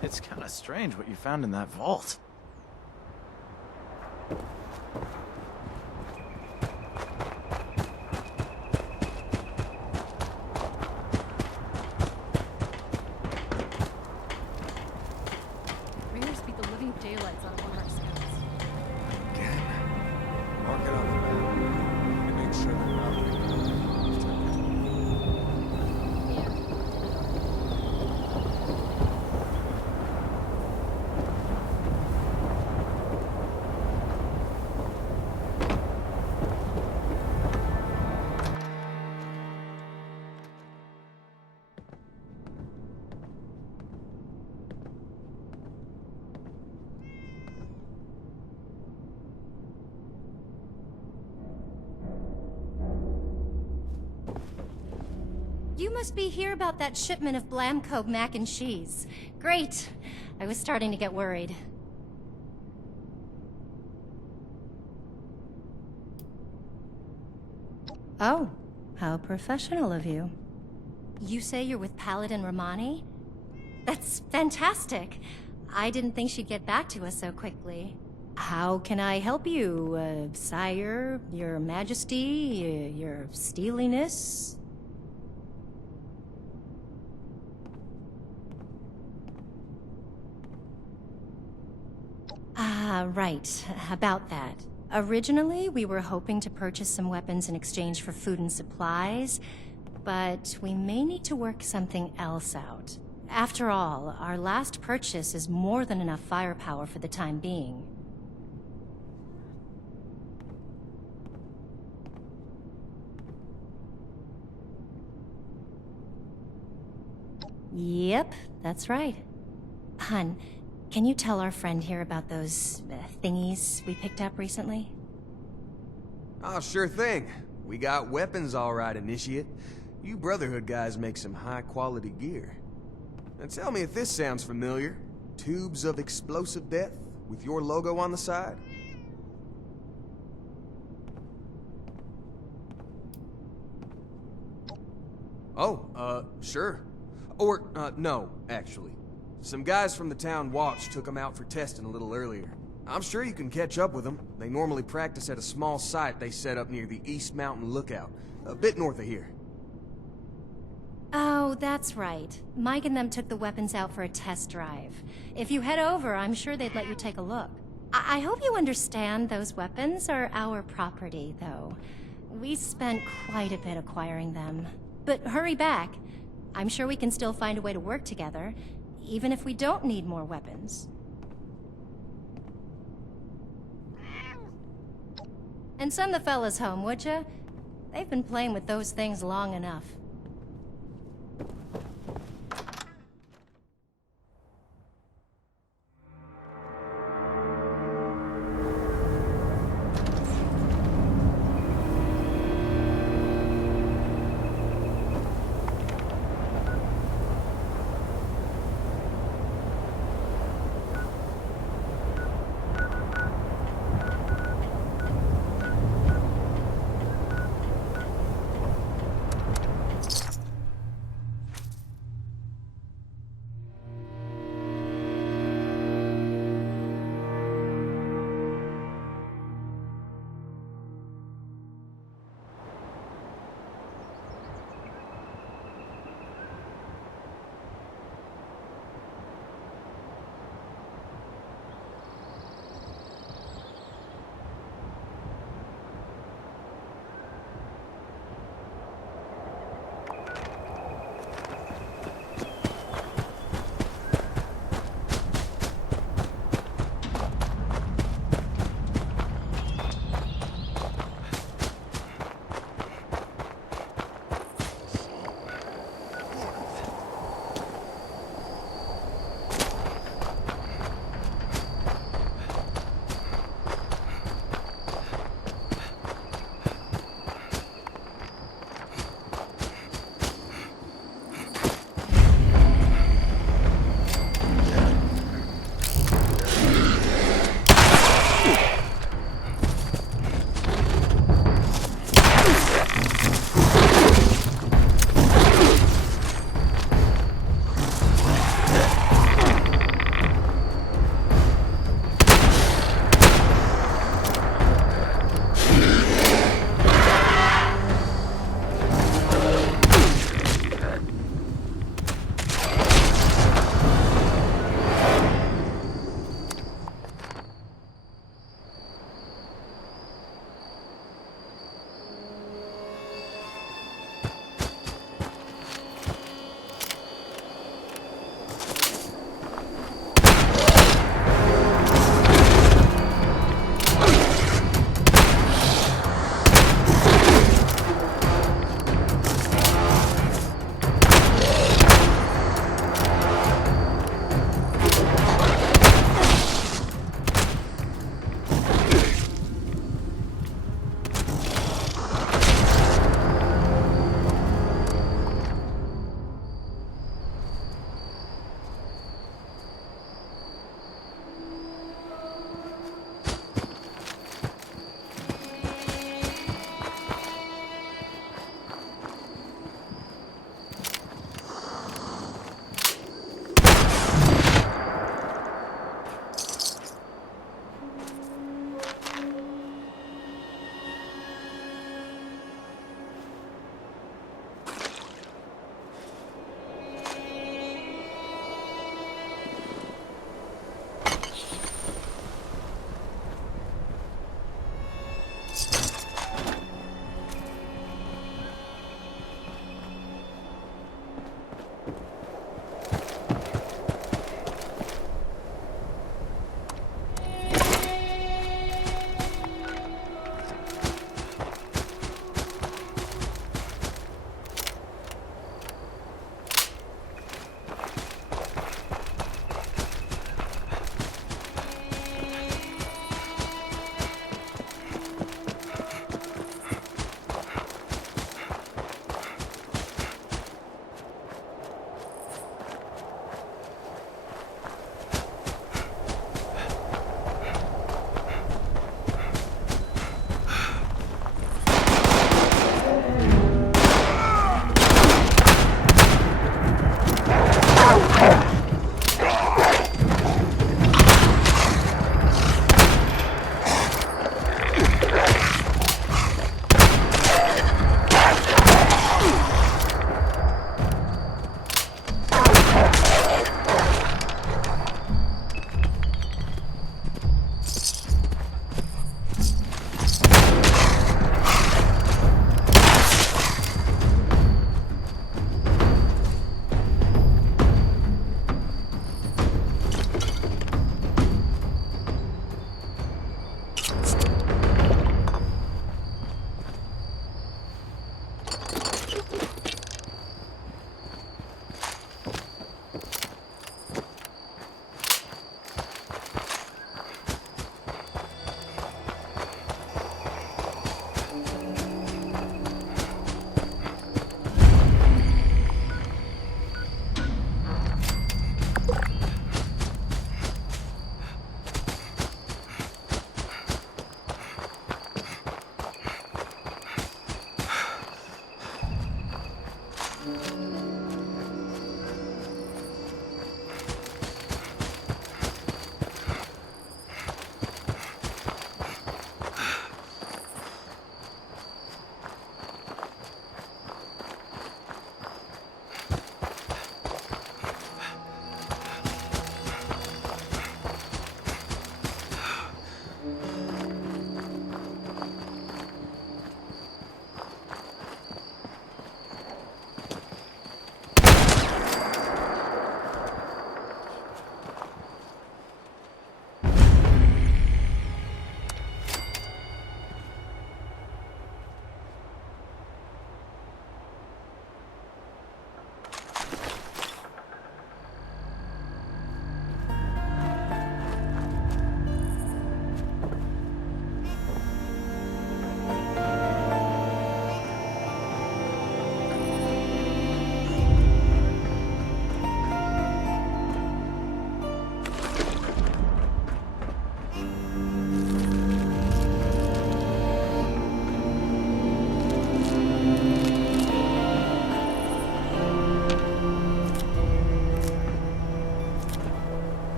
It's kind of strange what you found in that vault. Raiders beat the living daylights out of one of our scouts. Again. Mark it on the map. And make sure that route we go is You must be here about that shipment of Blamco mac and cheese. Great. I was starting to get worried. Oh, how professional of you. You say you're with Paladin Romani? That's fantastic. I didn't think she'd get back to us so quickly. How can I help you, sire, your majesty, your steeliness? Right. About that. Originally, we were hoping to purchase some weapons in exchange for food and supplies, but we may need to work something else out. After all, our last purchase is more than enough firepower for the time being. Yep, that's right. Hun, can you tell our friend here about those thingies we picked up recently? Oh, sure thing. We got weapons all right, Initiate. You Brotherhood guys make some high-quality gear. Now tell me if this sounds familiar. Tubes of explosive death with your logo on the side? Oh, sure. Or, no, actually. Some guys from the town watch took them out for testing a little earlier. I'm sure you can catch up with them. They normally practice at a small site they set up near the East Mountain Lookout, a bit north of here. Oh, that's right. Mike and them took the weapons out for a test drive. If you head over, I'm sure they'd let you take a look. I hope you understand those weapons are our property, though. We spent quite a bit acquiring them. But hurry back. I'm sure we can still find a way to work together, even if we don't need more weapons. And send the fellas home, would ya? They've been playing with those things long enough.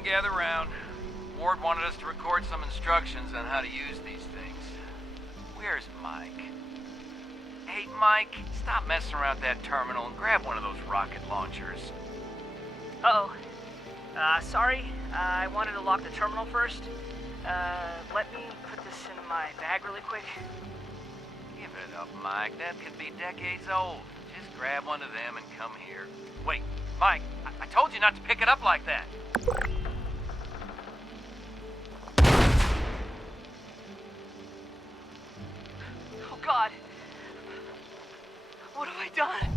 everyone gather round. Ward wanted us to record some instructions on how to use these things. Where's Mike? Hey, Mike, stop messing around with that terminal and grab one of those rocket launchers. Uh-oh. Sorry. I wanted to lock the terminal first. Let me put this in my bag really quick. Give it up, Mike. That could be decades old. Just grab one of them and come here. Wait, Mike, I told you not to pick it up like that. Oh, God. What have I done?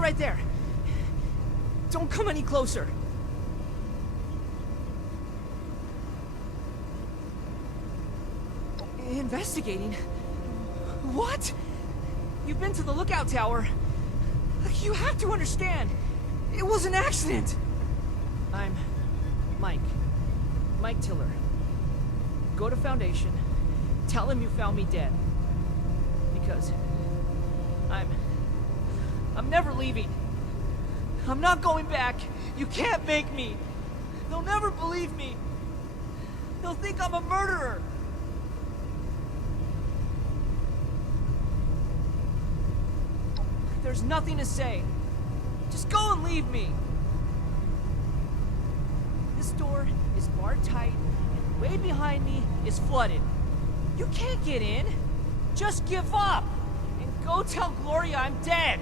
Right there. Don't come any closer. Investigating? What? You've been to the lookout tower. You have to understand. It was an accident. I'm Mike. Mike Tiller. Go to Foundation. Tell him you found me dead. Because I'm never leaving. I'm not going back. You can't make me. They'll never believe me. They'll think I'm a murderer. There's nothing to say. Just go and leave me. This door is barred tight, and way behind me is flooded. You can't get in. Just give up. And go tell Gloria I'm dead.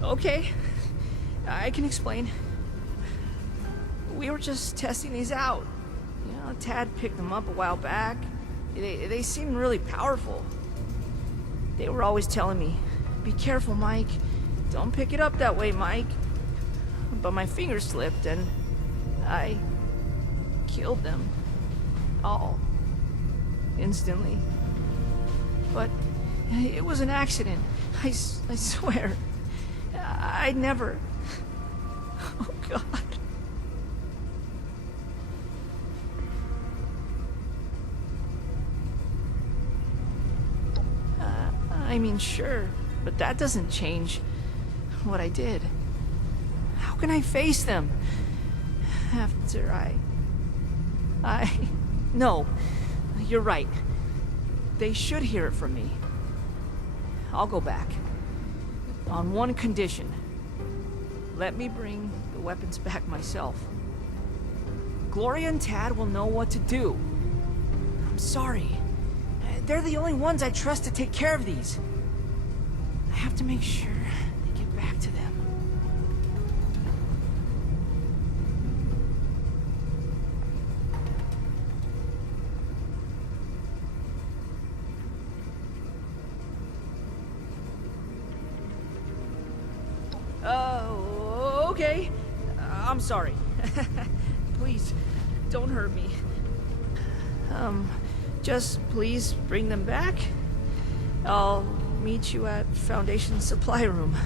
Okay, I can explain. We were just testing these out. You know, Tad picked them up a while back. They seemed really powerful. They were always telling me, "Be careful, Mike. Don't pick it up that way, Mike." But my finger slipped and I killed them. All. Instantly. But it was an accident. I swear. I'd never... Oh, God. I mean, sure, but that doesn't change what I did. How can I face them after No, you're right. They should hear it from me. I'll go back. On one condition. Let me bring the weapons back myself. Gloria and Tad will know what to do. I'm sorry. They're the only ones I trust to take care of these. I have to make sure they get back to them. Okay. I'm sorry. Please, don't hurt me. Just please bring them back. I'll meet you at Foundation Supply Room.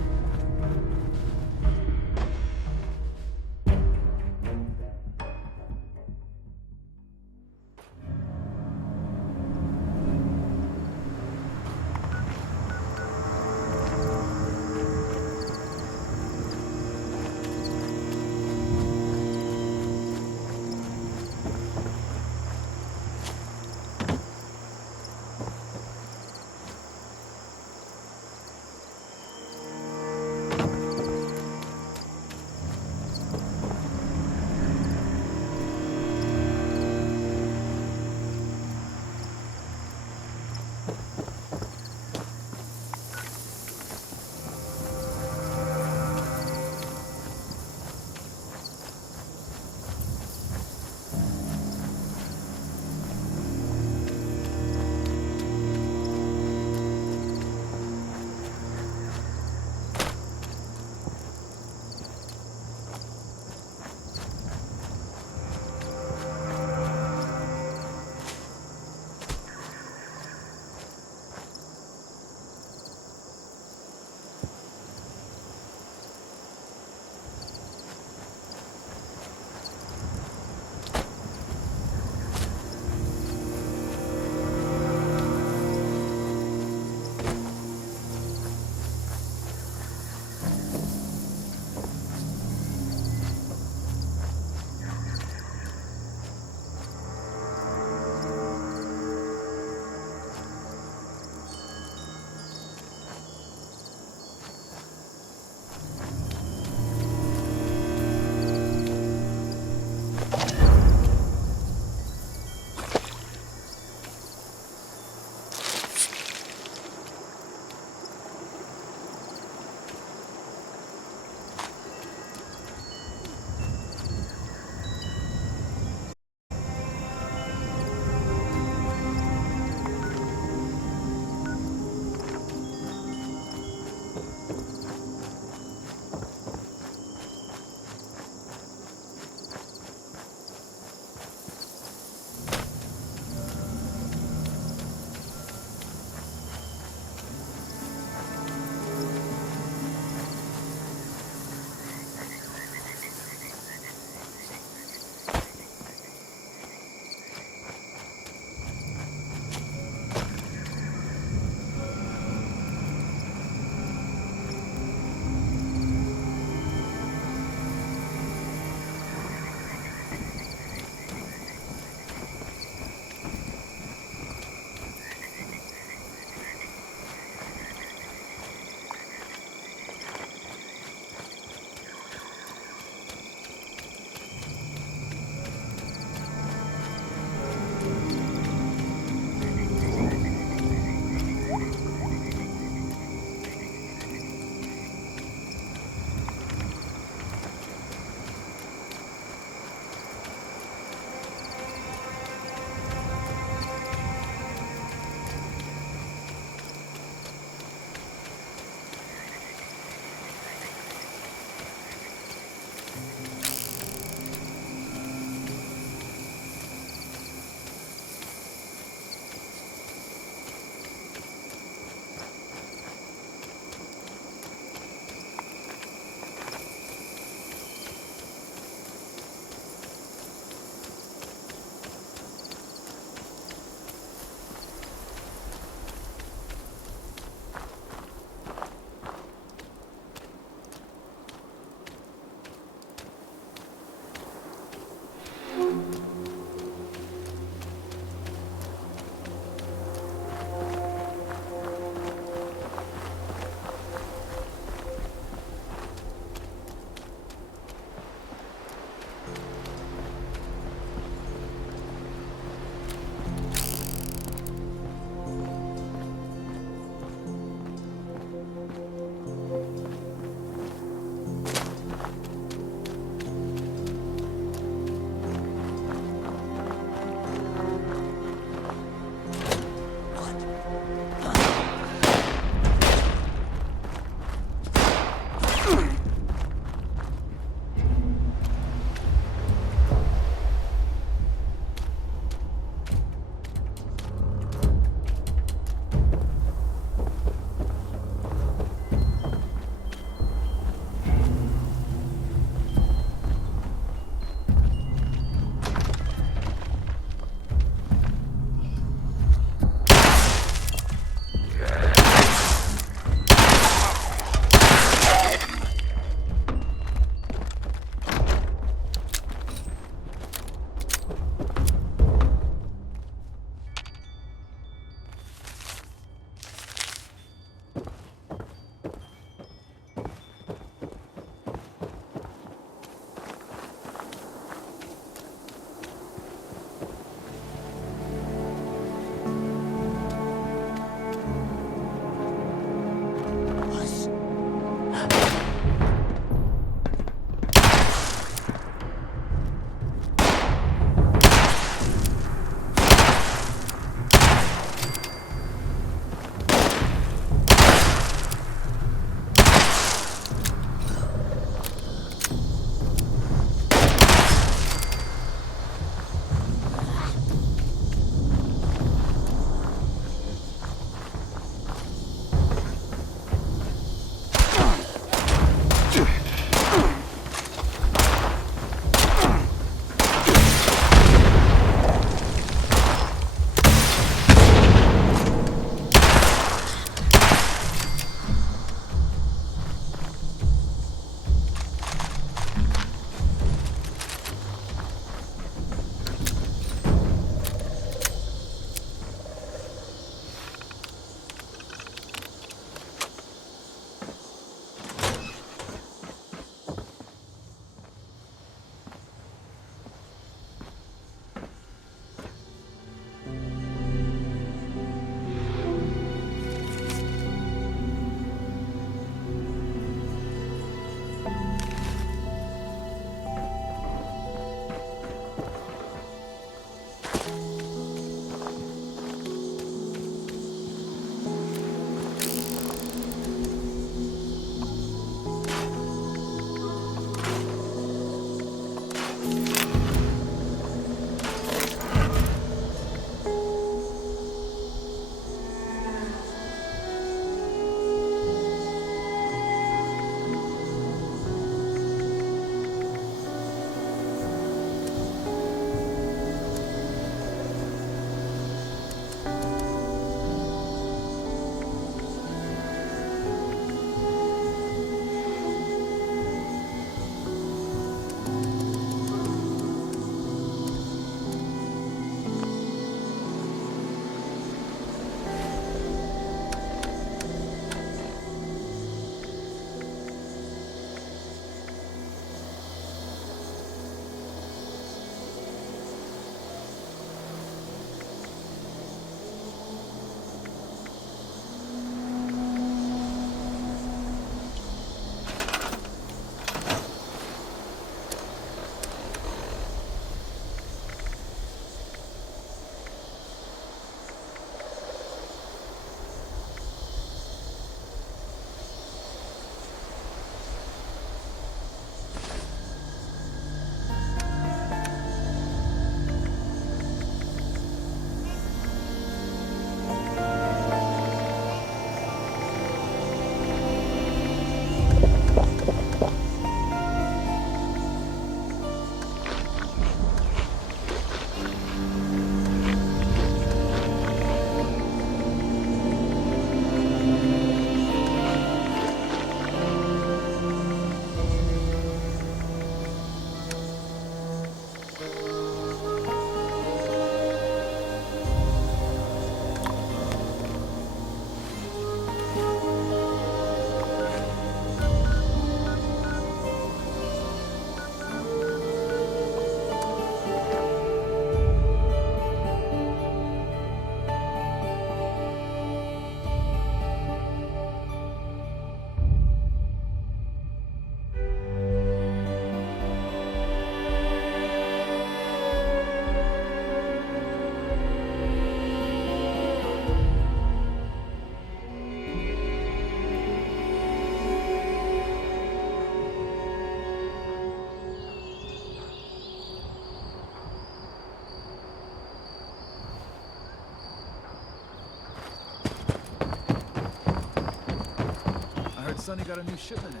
Sonny got a new shipment in.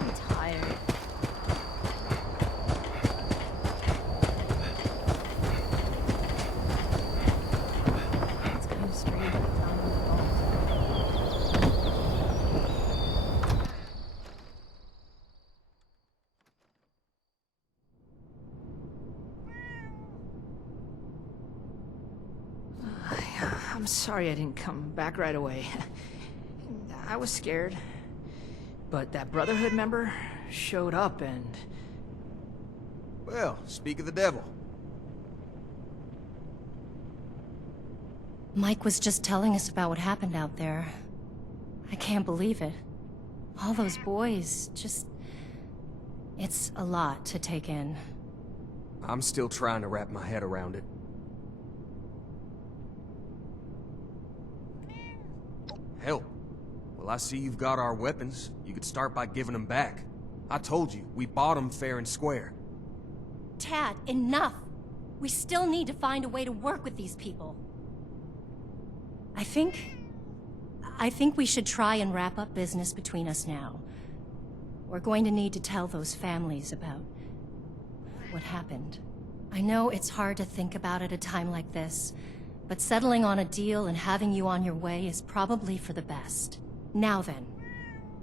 I'm tired. It's kind of strange that I found the vault. I'm sorry I didn't come back right away. I was scared. But that Brotherhood member showed up and... Well, speak of the devil. Mike was just telling us about what happened out there. I can't believe it. All those boys, just... It's a lot to take in. I'm still trying to wrap my head around it. Hell, well, I see you've got our weapons. You could start by giving them back. I told you, we bought them fair and square. Tad, enough! We still need to find a way to work with these people. I think we should try and wrap up business between us now. We're going to need to tell those families about what happened. I know it's hard to think about at a time like this, but settling on a deal and having you on your way is probably for the best. Now then,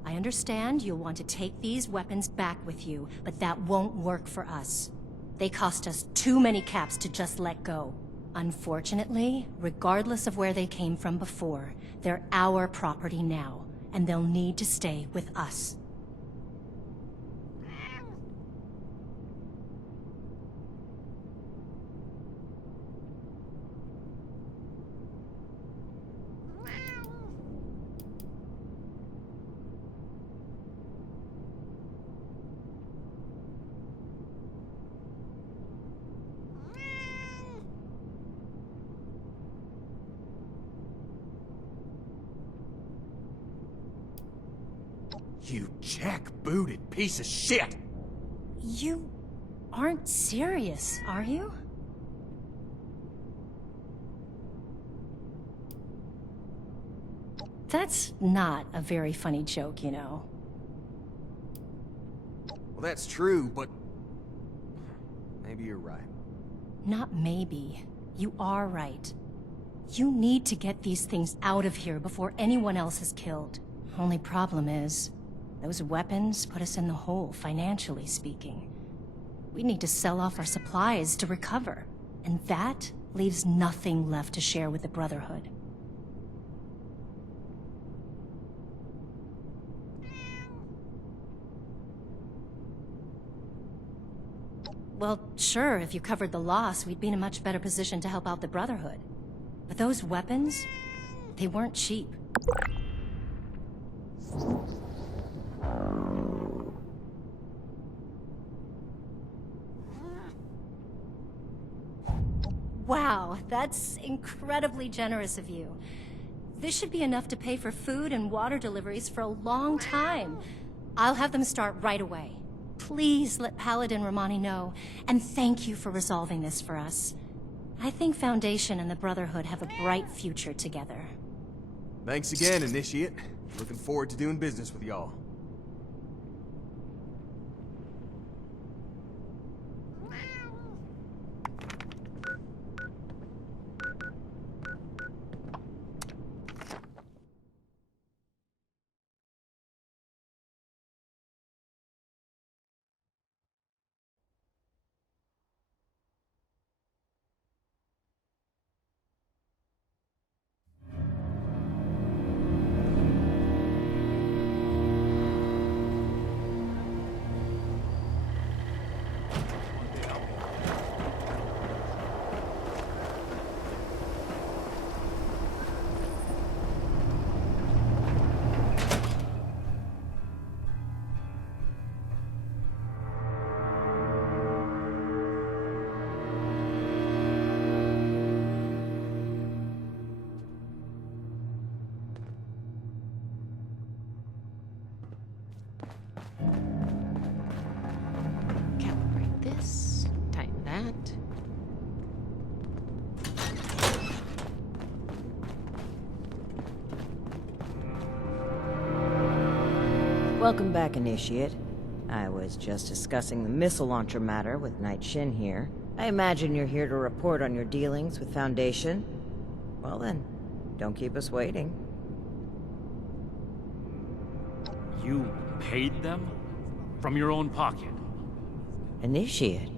I understand you'll want to take these weapons back with you, but that won't work for us. They cost us too many caps to just let go. Unfortunately, regardless of where they came from before, they're our property now, and they'll need to stay with us. You jackbooted piece of shit! You aren't serious, are you? That's not a very funny joke, you know. Well, that's true, but... maybe you're right. Not maybe. You are right. You need to get these things out of here before anyone else is killed. Only problem is, those weapons put us in the hole, financially speaking. We need to sell off our supplies to recover, and that leaves nothing left to share with the Brotherhood. Well, sure, if you covered the loss, we'd be in a much better position to help out the Brotherhood. But those weapons, they weren't cheap. Wow, that's incredibly generous of you. This should be enough to pay for food and water deliveries for a long time. I'll have them start right away. Please let Paladin Romani know, and thank you for resolving this for us. I think Foundation and the Brotherhood have a bright future together. Thanks again, Initiate. Looking forward to doing business with y'all. Welcome back, Initiate. I was just discussing the missile launcher matter with Knight Shin here. I imagine you're here to report on your dealings with Foundation. Well then, don't keep us waiting. You paid them? From your own pocket? Initiate.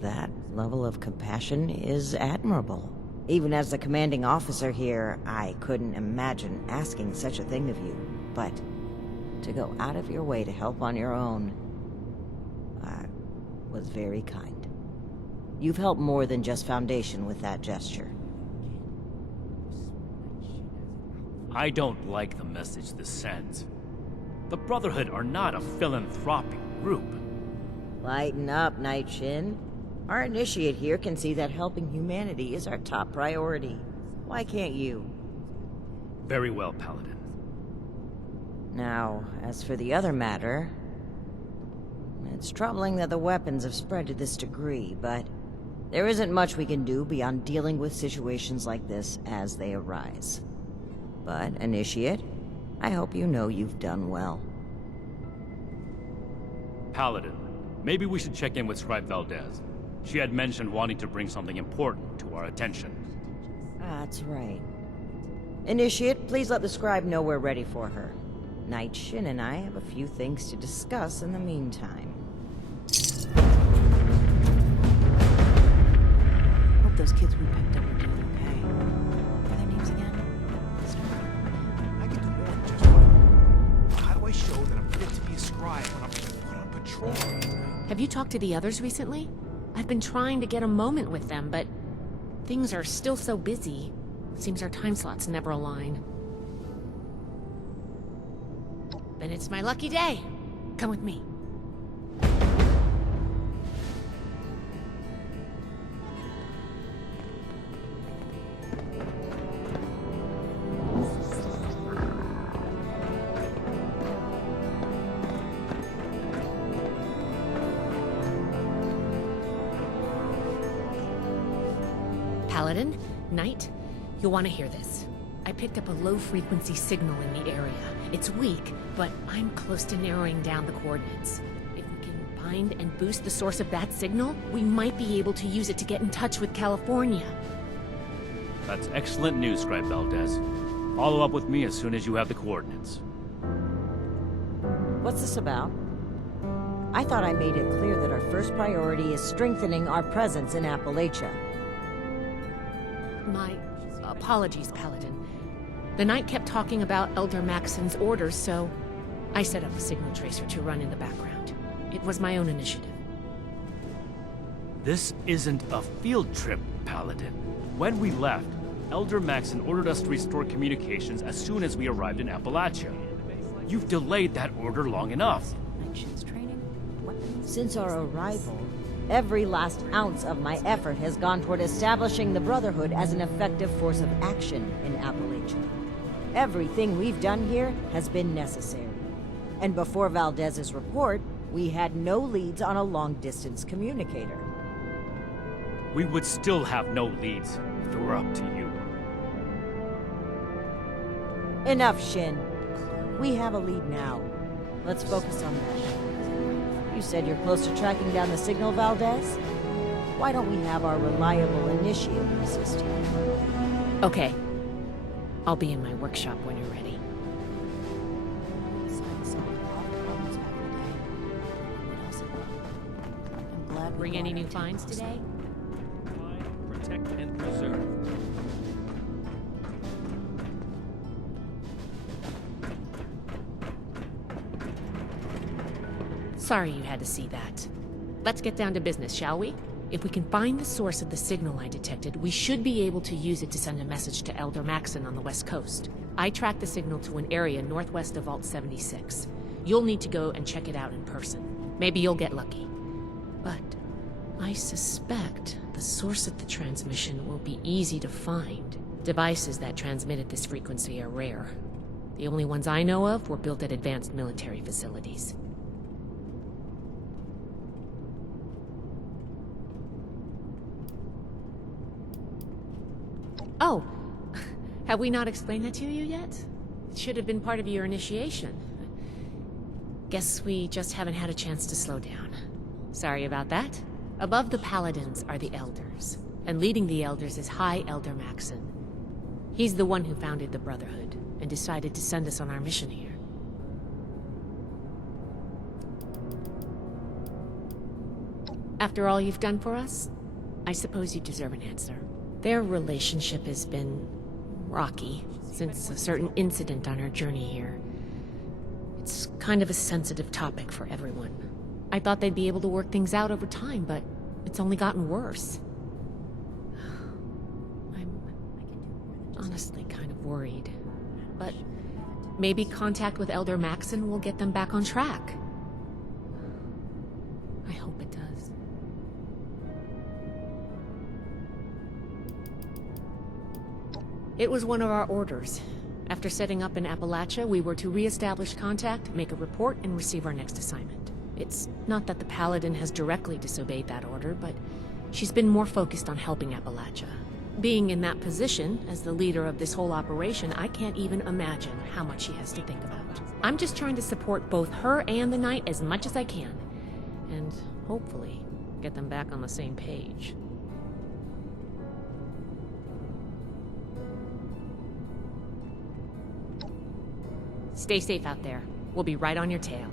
That level of compassion is admirable. Even as the commanding officer here, I couldn't imagine asking such a thing of you. But to go out of your way to help on your own was very kind. You've helped more than just Foundation with that gesture. I don't like the message this sends. The Brotherhood are not a philanthropic group. Lighten up, Knight Shin. Our Initiate here can see that helping humanity is our top priority. Why can't you? Very well, Paladin. Now, as for the other matter... It's troubling that the weapons have spread to this degree, but there isn't much we can do beyond dealing with situations like this as they arise. But, Initiate, I hope you know you've done well. Paladin, maybe we should check in with Scribe Valdez. She had mentioned wanting to bring something important to our attention. That's right. Initiate, please let the Scribe know we're ready for her. Knight Shin and I have a few things to discuss in the meantime. Hope those kids we picked up are doing okay. What are their names again? I can do more than just one. How do I show that I'm fit to be a scribe when I'm put on patrol? Have you talked to the others recently? I've been trying to get a moment with them, but things are still so busy. Seems our time slots never align. Then it's my lucky day. Come with me. Paladin, Knight, you'll want to hear this. I picked up a low-frequency signal in the area. It's weak, but I'm close to narrowing down the coordinates. If we can find and boost the source of that signal, we might be able to use it to get in touch with California. That's excellent news, Scribe Valdez. Follow up with me as soon as you have the coordinates. What's this about? I thought I made it clear that our first priority is strengthening our presence in Appalachia. My apologies, Paladin. The Knight kept talking about Elder Maxon's orders, so I set up a signal tracer to run in the background. It was my own initiative. This isn't a field trip, Paladin. When we left, Elder Maxon ordered us to restore communications as soon as we arrived in Appalachia. You've delayed that order long enough. Since our arrival, every last ounce of my effort has gone toward establishing the Brotherhood as an effective force of action in Appalachia. Everything we've done here has been necessary. And before Valdez's report, we had no leads on a long-distance communicator. We would still have no leads if it were up to you. Enough, Shin. We have a lead now. Let's focus on that. You said you're close to tracking down the signal, Valdez? Why don't we have our reliable initiate assist you? Okay. I'll be in my workshop when you're ready. Bring any new finds today? Protect and preserve. Sorry you had to see that. Let's get down to business, shall we? If we can find the source of the signal I detected, we should be able to use it to send a message to Elder Maxon on the west coast. I tracked the signal to an area northwest of Vault 76. You'll need to go and check it out in person. Maybe you'll get lucky. But I suspect the source of the transmission will be easy to find. Devices that transmitted this frequency are rare. The only ones I know of were built at advanced military facilities. Oh, have we not explained that to you yet? It should have been part of your initiation. Guess we just haven't had a chance to slow down. Sorry about that. Above the Paladins are the Elders, and leading the Elders is High Elder Maxon. He's the one who founded the Brotherhood, and decided to send us on our mission here. After all you've done for us, I suppose you deserve an answer. Their relationship has been rocky since a certain incident on our journey here. It's kind of a sensitive topic for everyone. I thought they'd be able to work things out over time, but it's only gotten worse. I'm honestly kind of worried. But maybe contact with Elder Maxon will get them back on track. I hope it does. It was one of our orders. After setting up in Appalachia, we were to re-establish contact, make a report, and receive our next assignment. It's not that the Paladin has directly disobeyed that order, but she's been more focused on helping Appalachia. Being in that position, as the leader of this whole operation, I can't even imagine how much she has to think about. I'm just trying to support both her and the Knight as much as I can, and hopefully get them back on the same page. Stay safe out there. We'll be right on your tail.